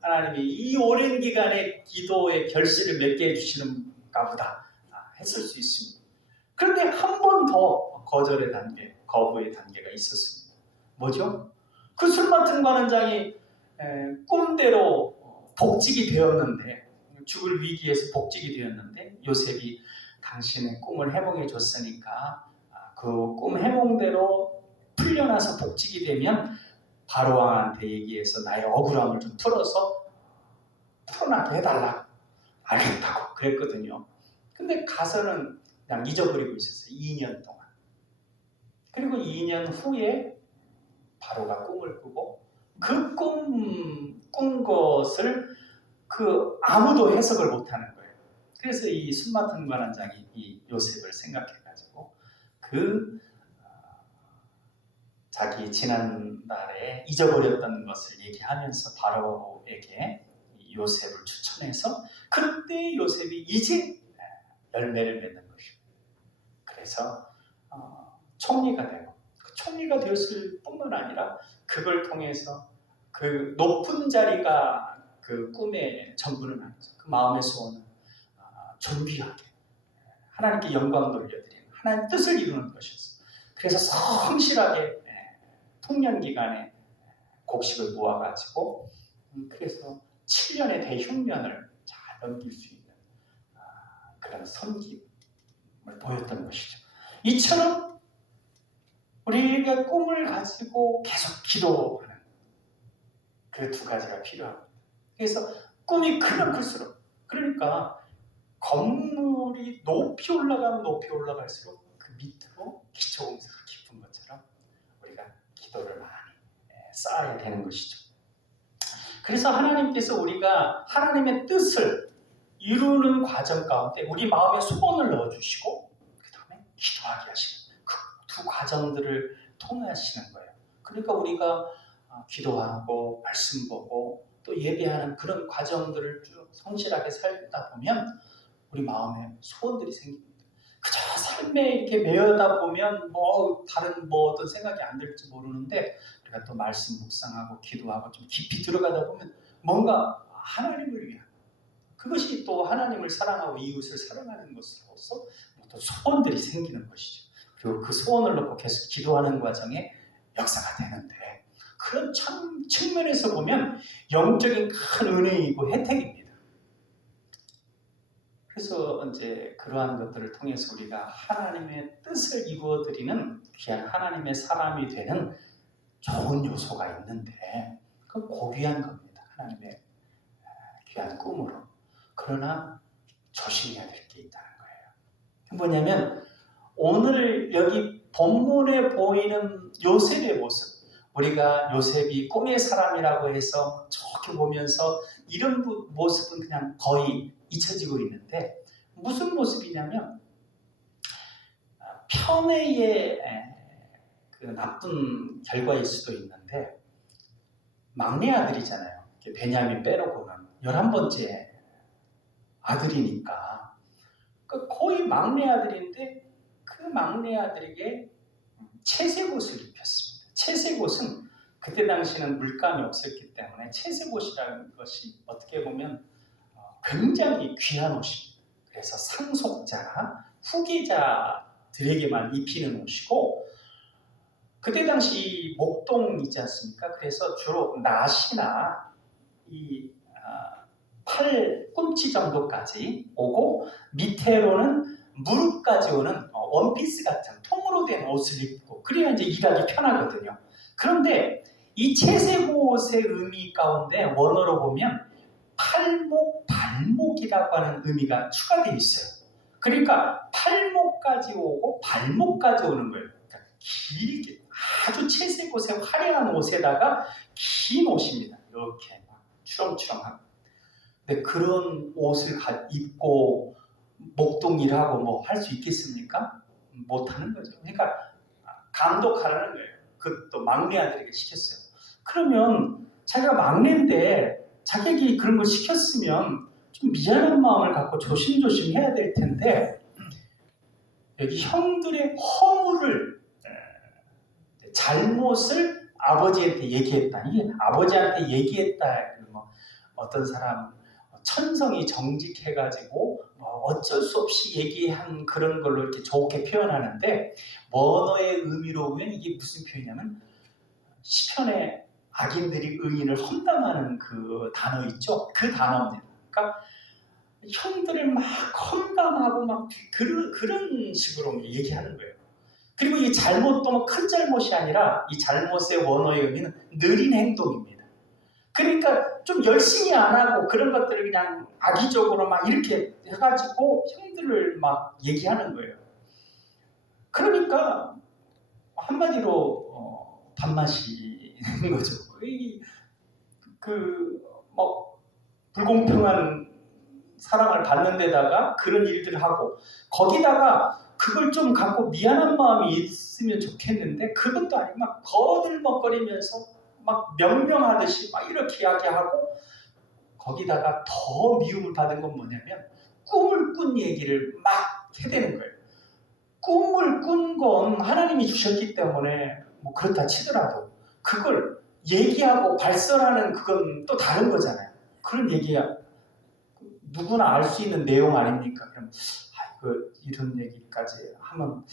하나님이 이 오랜 기간의 기도의 결실을 맺게 해주시는가 보다 했을 수 있습니다. 그런데 한 번 더 거절의 단계, 거부의 단계가 있었습니다. 뭐죠? 그 술 맡은 관원장이 꿈대로 복직이 되었는데 죽을 위기에서 복직이 되었는데 요셉이 당신의 꿈을 해몽해 줬으니까 그 꿈 해몽대로 풀려나서 복직이 되면 바로왕한테 얘기해서 나의 억울함을 좀 풀어나게 해달라. 알겠다고 그랬거든요. 근데 가서는 그냥 잊어버리고 있었어요. 2년 동안. 그리고 2년 후에 바로가 꿈을 꾸고 그 꾼 것을 아무도 해석을 못하는 거예요. 그래서 이 술 맡은 관원장이 이 요셉을 생각해가지고 자기 지난날에 잊어버렸던 것을 얘기하면서 바로에게 요셉을 추천해서 그때 요셉이 이제 열매를 맺는 것입니다. 그래서 총리가 되고 그 총리가 되었을 뿐만 아니라 그걸 통해서 그 높은 자리가 그 꿈의 전부는 아니죠. 그 마음의 소원은 존귀하게 하나님께 영광 돌려드리는 하나님의 뜻을 이루는 것이었어요. 그래서 성실하게 통년 기간에 곡식을 모아가지고 그래서 7년의 대흉년을 잘 넘길 수 있는 그런 섬김을 보였던 것이죠. 이처럼 우리가 꿈을 가지고 계속 기도하는 그 두 가지가 필요합니다. 그래서 꿈이 크면 클수록 그러니까 건물이 높이 올라가면 높이 올라갈수록 그 밑으로 기초공사가 깊은 것처럼 우리가 기도를 많이 쌓아야 되는 것이죠. 그래서 하나님께서 우리가 하나님의 뜻을 이루는 과정 가운데 우리 마음에 소원을 넣어주시고 그 다음에 기도하게 하시는 그 두 과정들을 통하시는 거예요. 그러니까 우리가 기도하고 말씀 보고 또 예배하는 그런 과정들을 쭉 성실하게 살다 보면 우리 마음에 소원들이 생깁니다. 그저 삶에 이렇게 매여다 보면 다른 어떤 생각이 안 들지 모르는데 우리가 또 말씀 묵상하고 기도하고 좀 깊이 들어가다 보면 뭔가 하나님을 위한 그것이 또 하나님을 사랑하고 이웃을 사랑하는 것으로서 또 소원들이 생기는 것이죠. 그리고 그 소원을 놓고 계속 기도하는 과정에 역사가 되는데 그런 측면에서 보면 영적인 큰 은혜이고 혜택입니다. 그래서 이제 그러한 것들을 통해서 우리가 하나님의 뜻을 이루어드리는 귀한 하나님의 사람이 되는 좋은 요소가 있는데 그건 고귀한 겁니다. 하나님의 귀한 꿈으로. 그러나 조심해야 될 게 있다는 거예요. 뭐냐면 오늘 여기 본문에 보이는 요셉의 모습 우리가 요셉이 꿈의 사람이라고 해서 좋게 보면서 이런 모습은 그냥 거의 잊혀지고 있는데, 무슨 모습이냐면 편애의 그 나쁜 결과일 수도 있는데, 막내 아들이잖아요. 베냐민 빼놓고는 11번째 아들이니까 거의 막내 아들인데, 그 막내 아들에게 채색옷을 입혔습니다. 채색옷은 그때 당시는 물감이 없었기 때문에 채색옷이라는 것이 어떻게 보면 굉장히 귀한 옷입니다. 그래서 상속자, 후계자들에게만 입히는 옷이고, 그때 당시 목동이지 않습니까? 그래서 주로 나시나 이 팔꿈치 정도까지 오고, 밑에로는 무릎까지 오는 원피스 같은 통으로 된 옷을 입고, 그래야 이제 일하기 편하거든요. 그런데 이 채색 옷의 의미 가운데 원어로 보면 팔목, 발목이라고 하는 의미가 추가되어 있어요. 그러니까 팔목까지 오고 발목까지 오는 거예요. 그러니까 길게, 아주 채색 옷에 화려한 옷에다가 긴 옷입니다. 이렇게 막 추렁추렁하고. 근데 그런 옷을 입고 목동 일하고 뭐 할 수 있겠습니까? 못하는 거죠. 그러니까 감독하라는 거예요. 그것도 막내 아들에게 시켰어요. 그러면 자기가 막내인데 자기에게 그런 걸 시켰으면 좀 미안한 마음을 갖고 조심조심 해야 될 텐데, 여기 형들의 허물을, 잘못을 아버지한테 얘기했다. 이게 아버지한테 얘기했다. 뭐 어떤 사람 천성이 정직해가지고 어쩔 수 없이 얘기한 그런 걸로 이렇게 좋게 표현하는데, 원어의 의미로 보면 이게 무슨 표현이냐면 시편에 악인들이 의인을 험담하는 그 단어 있죠? 그 단어입니다. 그러니까 형들을 막 험담하고 막 그런 식으로 얘기하는 거예요. 그리고 이 잘못도 뭐 큰 잘못이 아니라 이 잘못의 원어의 의미는 느린 행동입니다. 그러니까 좀 열심히 안 하고 그런 것들을 그냥 악의적으로 막 이렇게 해가지고 형들을 막 얘기하는 거예요. 그러니까 한마디로 밥맛이 있는 거죠. 뭐 불공평한 사랑을 받는 데다가 그런 일들을 하고, 거기다가 그걸 좀 갖고 미안한 마음이 있으면 좋겠는데 그것도 아니고 막 거들먹거리면서 막 명령하듯이 막 이렇게 이야기하고, 거기다가 더 미움을 받은 건 뭐냐면 꿈을 꾼 얘기를 막 해대는 거예요. 꿈을 꾼 건 하나님이 주셨기 때문에 뭐 그렇다 치더라도 그걸 얘기하고 발설하는 그건 또 다른 거잖아요. 그런 얘기야 누구나 알 수 있는 내용 아닙니까? 그럼 이런 얘기까지 하면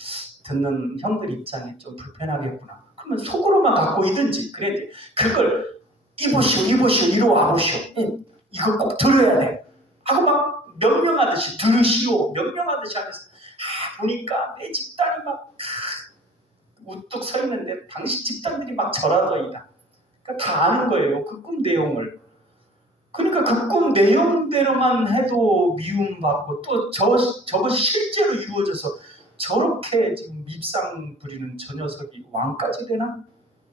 듣는 형들 입장에 좀 불편하겠구나. 그러면 속으로만 갖고 있든지, 그래 그걸 이보시오 이리 와보시오, 이거 꼭 들어야 돼 하고 막 명령하듯이 들으시오 명령하듯이 하면서 보니까 내 집단이 막 우뚝 서 있는데 당신 집단들이 막 절하더이다. 그러니까 다 아는 거예요, 그 꿈 내용을. 그러니까 그 꿈 내용대로만 해도 미움받고, 또 저것이 실제로 이루어져서 저렇게 지금 밉상 부리는 저 녀석이 왕까지 되나?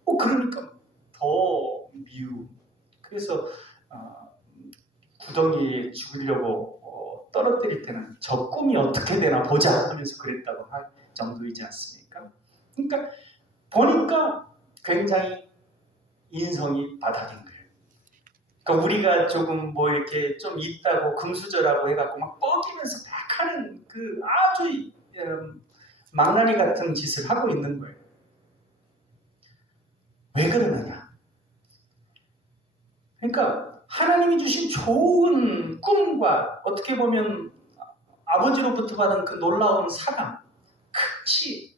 그러니까 더 미움. 그래서 구덩이에 죽이려고 떨어뜨릴 때는 저 꿈이 어떻게 되나 보자 하면서 그랬다고 할 정도이지 않습니까? 그러니까 보니까 굉장히 인성이 바닥인 거예요. 그러니까 우리가 조금 뭐 이렇게 좀 있다고 금수저라고 해갖고 막 뻐기면서 막 하는 그 아주 망나니 같은 짓을 하고 있는 거예요. 왜 그러느냐? 그러니까 하나님이 주신 좋은 꿈과 어떻게 보면 아버지로부터 받은 그 놀라운 사랑, 그것이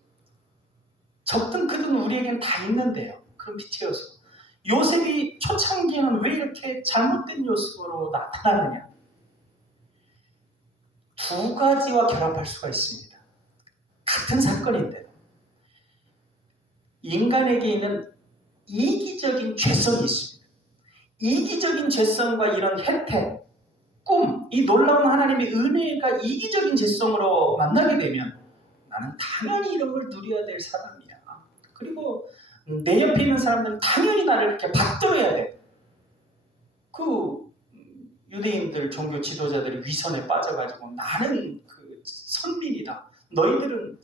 적든 크든 우리에겐 다 있는데요. 그런 빛이어서 요셉이 초창기에는 왜 이렇게 잘못된 모습으로 나타나느냐? 두 가지와 결합할 수가 있습니다. 같은 사건인데도 인간에게 있는 이기적인 죄성이 있습니다. 이기적인 죄성과 이런 혜택, 꿈, 이 놀라운 하나님의 은혜가 이기적인 죄성으로 만나게 되면 나는 당연히 이런 걸 누려야 될 사람이야. 그리고 내 옆에 있는 사람들은 당연히 나를 이렇게 받들어야 돼. 그 유대인들 종교 지도자들이 위선에 빠져가지고 나는 그 선민이다. 너희들은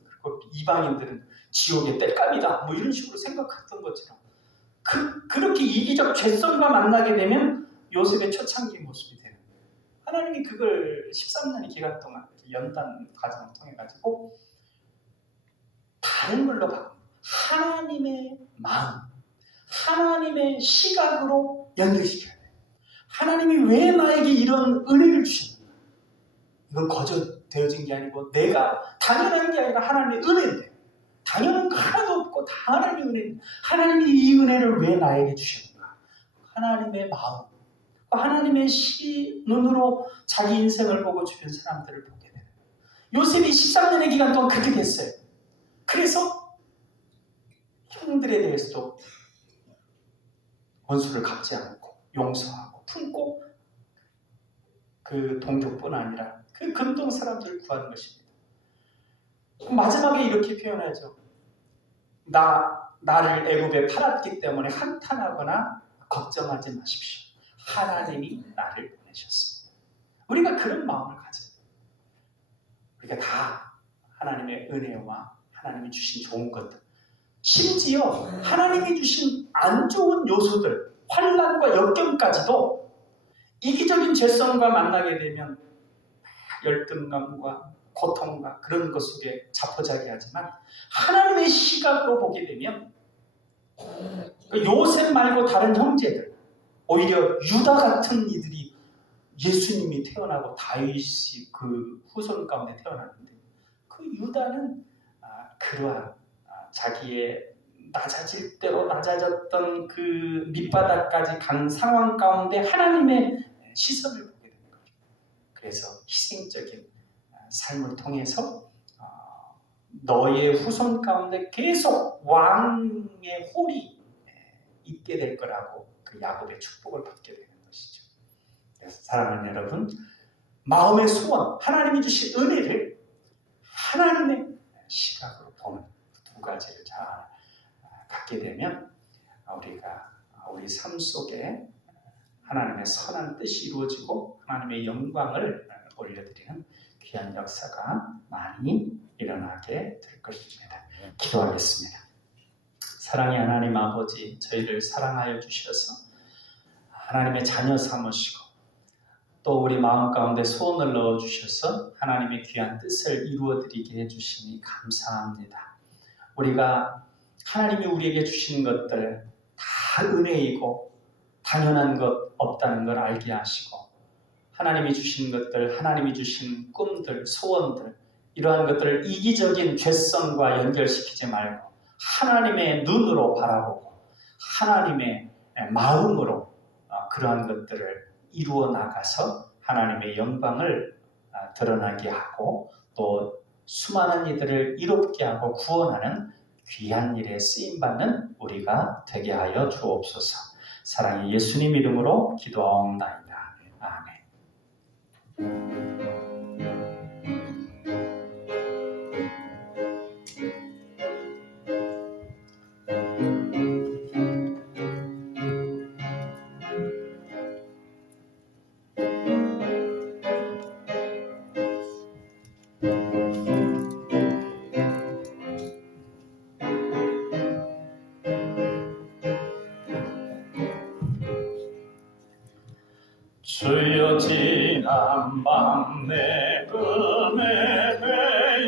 이방인들은 지옥의 땔감이다. 뭐 이런 식으로 생각했던 것처럼 그렇게 이기적 죄성과 만나게 되면 요셉의 초창기 모습이 되는 거예요. 하나님이 그걸 13년의 기간 동안 연단 과정을 통해 가지고 다른 걸로 바꿔 하나님의 마음, 하나님의 시각으로 연결시켜야 돼요. 하나님이 왜 나에게 이런 은혜를 주셨는가? 이건 거저되어진 게 아니고 내가 당연한 게 아니라 하나님의 은혜인데, 당연한 거 하나도 없고 다 하나님의 은혜인데 하나님이 이 은혜를 왜 나에게 주셨는가? 하나님의 마음, 하나님의 눈으로 자기 인생을 보고 주변 사람들을 보게 돼요. 요셉이 13년의 기간 동안 그렇게 됐어요. 그래서 형들에 대해서도 원수를 갚지 않고 용서하고 품고 그 동족뿐 아니라 그 근동 사람들을 구하는 것입니다. 마지막에 이렇게 표현하죠. 나를 애굽에 팔았기 때문에 한탄하거나 걱정하지 마십시오. 하나님이 나를 보내셨습니다. 우리가 그런 마음을 가져요. 우리가 다 하나님의 은혜와 하나님이 주신 좋은 것들, 심지어 하나님이 주신 안 좋은 요소들, 환난과 역경까지도 이기적인 죄성과 만나게 되면 열등감과 고통과 그런 것 속에 자포자기하지만 하나님의 시각으로 보게 되면 요셉 말고 다른 형제들, 오히려 유다 같은 이들이 예수님이 태어나고 다윗이 그 후손 가운데 태어났는데 그 유다는 그러한 자기의 낮아질 대로 낮아졌던 그 밑바닥까지 간 상황 가운데 하나님의 시선을 보게 되는 거죠. 그래서 희생적인 삶을 통해서 너의 후손 가운데 계속 왕의 홀이 있게 될 거라고 그 야곱의 축복을 받게 되는 것이죠. 그래서 사랑하는 여러분, 마음의 소원, 하나님이 주신 은혜를 하나님의 시각으로 보는 두 가지를 잘 갖게 되면 우리가 우리 삶 속에 하나님의 선한 뜻이 이루어지고 하나님의 영광을 올려드리는 귀한 역사가 많이 일어나게 될 것입니다. 기도하겠습니다. 사랑의 하나님 아버지, 저희를 사랑하여 주셔서 하나님의 자녀 삼으시고 또 우리 마음 가운데 소원을 넣어주셔서 하나님의 귀한 뜻을 이루어드리게 해주시니 감사합니다. 우리가 하나님이 우리에게 주신 것들 다 은혜이고 당연한 것 없다는 걸 알게 하시고 하나님이 주신 것들, 하나님이 주신 꿈들, 소원들 이러한 것들을 이기적인 죄성과 연결시키지 말고 하나님의 눈으로 바라보고 하나님의 마음으로 그러한 것들을 이루어 나가서 하나님의 영광을 드러나게 하고 또 수많은 이들을 이롭게 하고 구원하는 귀한 일에 쓰임받는 우리가 되게 하여 주옵소서. 사랑의 예수님 이름으로 기도하옵나이다. 아멘. 주여 지난 밤 내 꿈에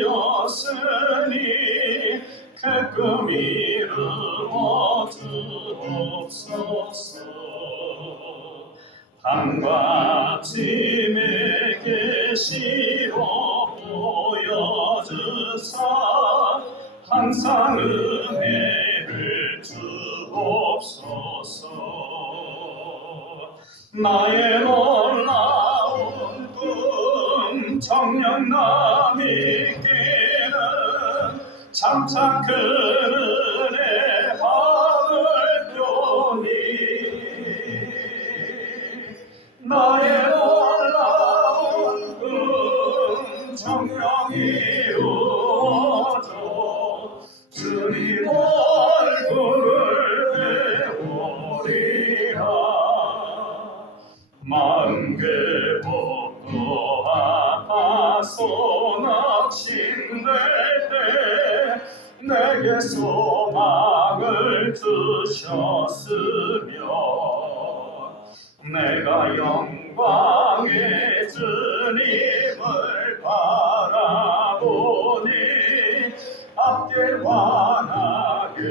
되었으니 그 꿈 이루어 주옵소서. 밤과 아침에 계시로 보여주사 항상 은혜를 주옵소서. 나의 놀라운 꿈 정녕 남이 끼는 잠깐 그 은혜 받을 펴니 나의 놀라운 꿈 정녕 이루어져 주님 얼굴을 가서 낙심될 때 내게 소망을 주셨으며 내가 영광의 주님을 바라보니 앞길 환하게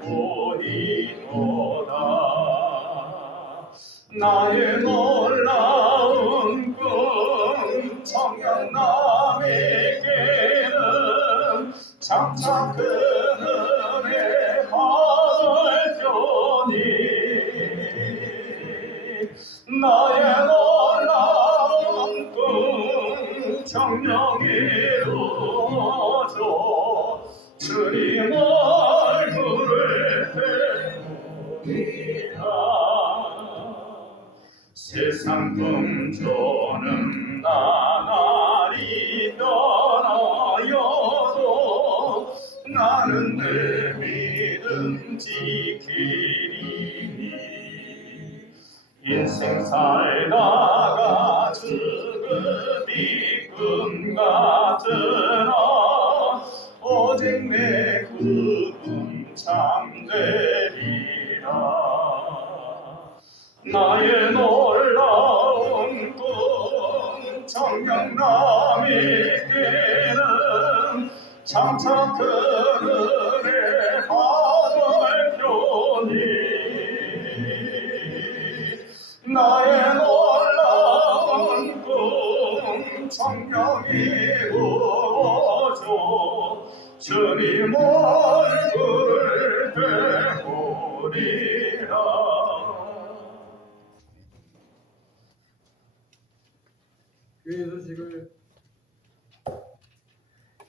보이도다. 나의 놀라운 꿈 청량남에게는 장차 그 은혜 받을 겨니 나의 놀라운 꿈 청량히 이루어져 주님 얼굴을 배우리라. 세상 풍조는 나날이 변하여도 나는 내 믿음 지키리니 인생 살다가 죽음이 꿈 같으나 오직 내 꿈은 참되리라. 나의 놀라운 꿈 청량남에게는 장차 그 은혜 받을 겨니 나의 놀라운 꿈 청량히 이루어져 주님 얼굴을 배우리라.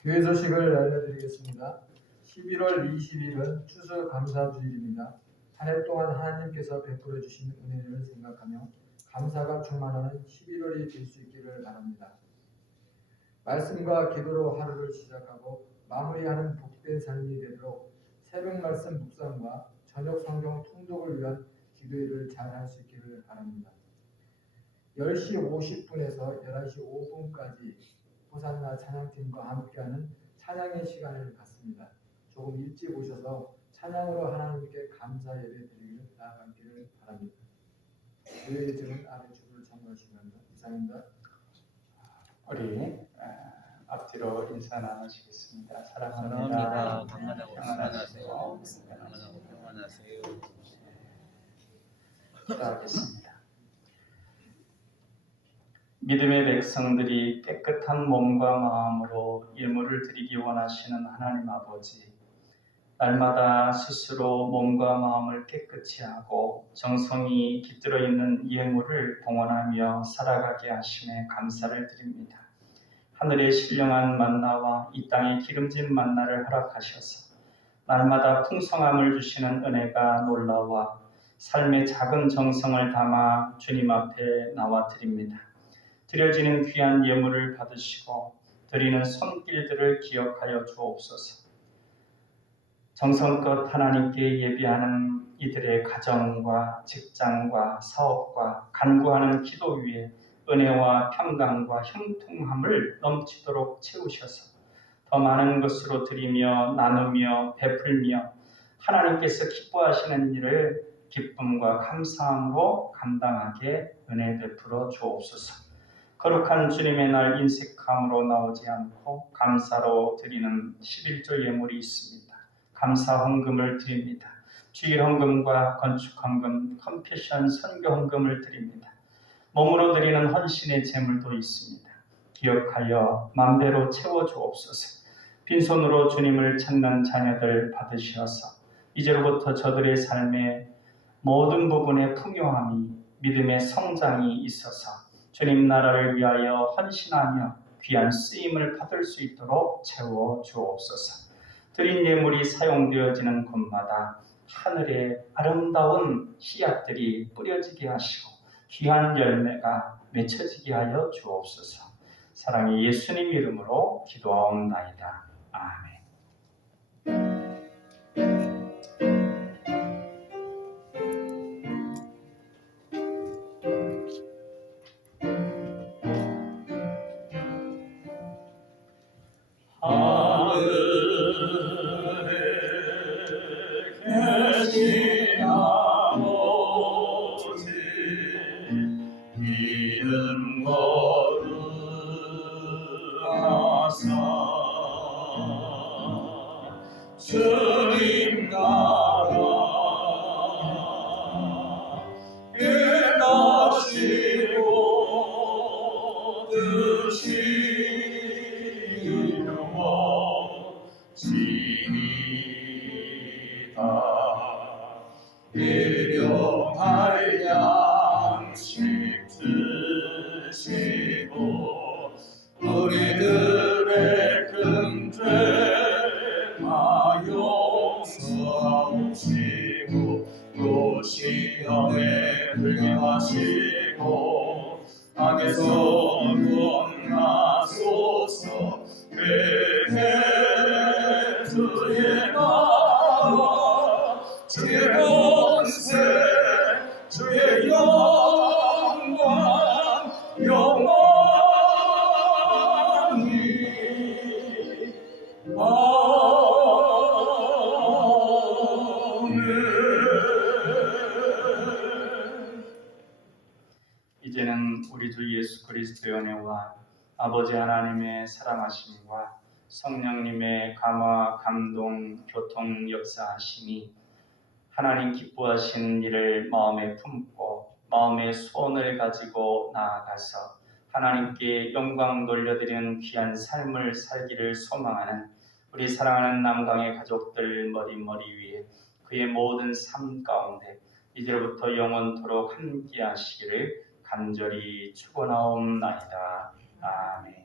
교회 소식을 알려드리겠습니다. 11월 20일은 추수감사주일입니다. 한 해 동안 하나님께서 베풀어 주신 은혜를 생각하며 감사가 충만하는 11월이 될 수 있기를 바랍니다. 말씀과 기도로 하루를 시작하고 마무리하는 복된 삶이 되도록 새벽 말씀 묵상과 저녁 성경 통독을 위한 기도회를 잘 할 수 있기를 바랍니다. 10시 50분에서 11시 5분까지 호산나 찬양팀과 함께하는 찬양의 시간을 갖습니다. 조금 일찍 오셔서 찬양으로 하나님께 감사 예배 드리기를 나아가기를 바랍니다. 교회의 증은 아래 줄을 참고하시기 바랍니다. 이상입니다. 우리 앞뒤로 인사 나누시겠습니다. 사랑합니다. 건강하고 평안하세요. 평안하세요. 기도하겠습니다. 믿음의 백성들이 깨끗한 몸과 마음으로 예물을 드리기 원하시는 하나님 아버지, 날마다 스스로 몸과 마음을 깨끗이 하고 정성이 깃들어 있는 예물을 봉헌하며 살아가게 하심에 감사를 드립니다. 하늘의 신령한 만나와 이 땅의 기름진 만나를 허락하셔서 날마다 풍성함을 주시는 은혜가 놀라워 삶의 작은 정성을 담아 주님 앞에 나와 드립니다. 드려지는 귀한 예물을 받으시고 드리는 손길들을 기억하여 주옵소서. 정성껏 하나님께 예비하는 이들의 가정과 직장과 사업과 간구하는 기도 위에 은혜와 평강과 형통함을 넘치도록 채우셔서 더 많은 것으로 드리며 나누며 베풀며 하나님께서 기뻐하시는 일을 기쁨과 감사함으로 감당하게 은혜 베풀어 주옵소서. 거룩한 주님의 날 인색함으로 나오지 않고 감사로 드리는 11조 예물이 있습니다. 감사 헌금을 드립니다. 주일 헌금과 건축 헌금, 컴패션 선교 헌금을 드립니다. 몸으로 드리는 헌신의 제물도 있습니다. 기억하여 맘대로 채워 주옵소서. 빈손으로 주님을 찾는 자녀들 받으시어서 이제로부터 저들의 삶의 모든 부분에 풍요함이 믿음의 성장이 있어서 주님 나라를 위하여 헌신하며 귀한 쓰임을 받을 수 있도록 채워 주옵소서. 드린 예물이 사용되어지는 곳마다 하늘의 아름다운 씨앗들이 뿌려지게 하시고 귀한 열매가 맺혀지게 하여 주옵소서. 사랑의 예수님 이름으로 기도하옵나이다. 아멘. 하늘에 계신 아버지 이름 거룩하사 주님 나라 일하시고 뜻이 이루어지이다. 일용할 양식 드시고 우리들의 큰 죄 다 용서하시고 또 시험에 들게 하시고 악에서 구원하소서. 그의 주의 나라 주의 권세 주의 영광 영원히 아멘. 이제는 우리 주 예수 그리스도의 은혜와 아버지 하나님의 사랑하심과 성령님의 감화, 감동, 교통, 역사하심이 하나님 기뻐하시는 일을 마음에 품고 마음의 소원을 가지고 나아가서 하나님께 영광 돌려드리는 귀한 삶을 살기를 소망하는 우리 사랑하는 남강의 가족들 머리머리 위에 그의 모든 삶 가운데 이제부터 영원토록 함께 하시기를 간절히 축원하옵나이다. 아멘.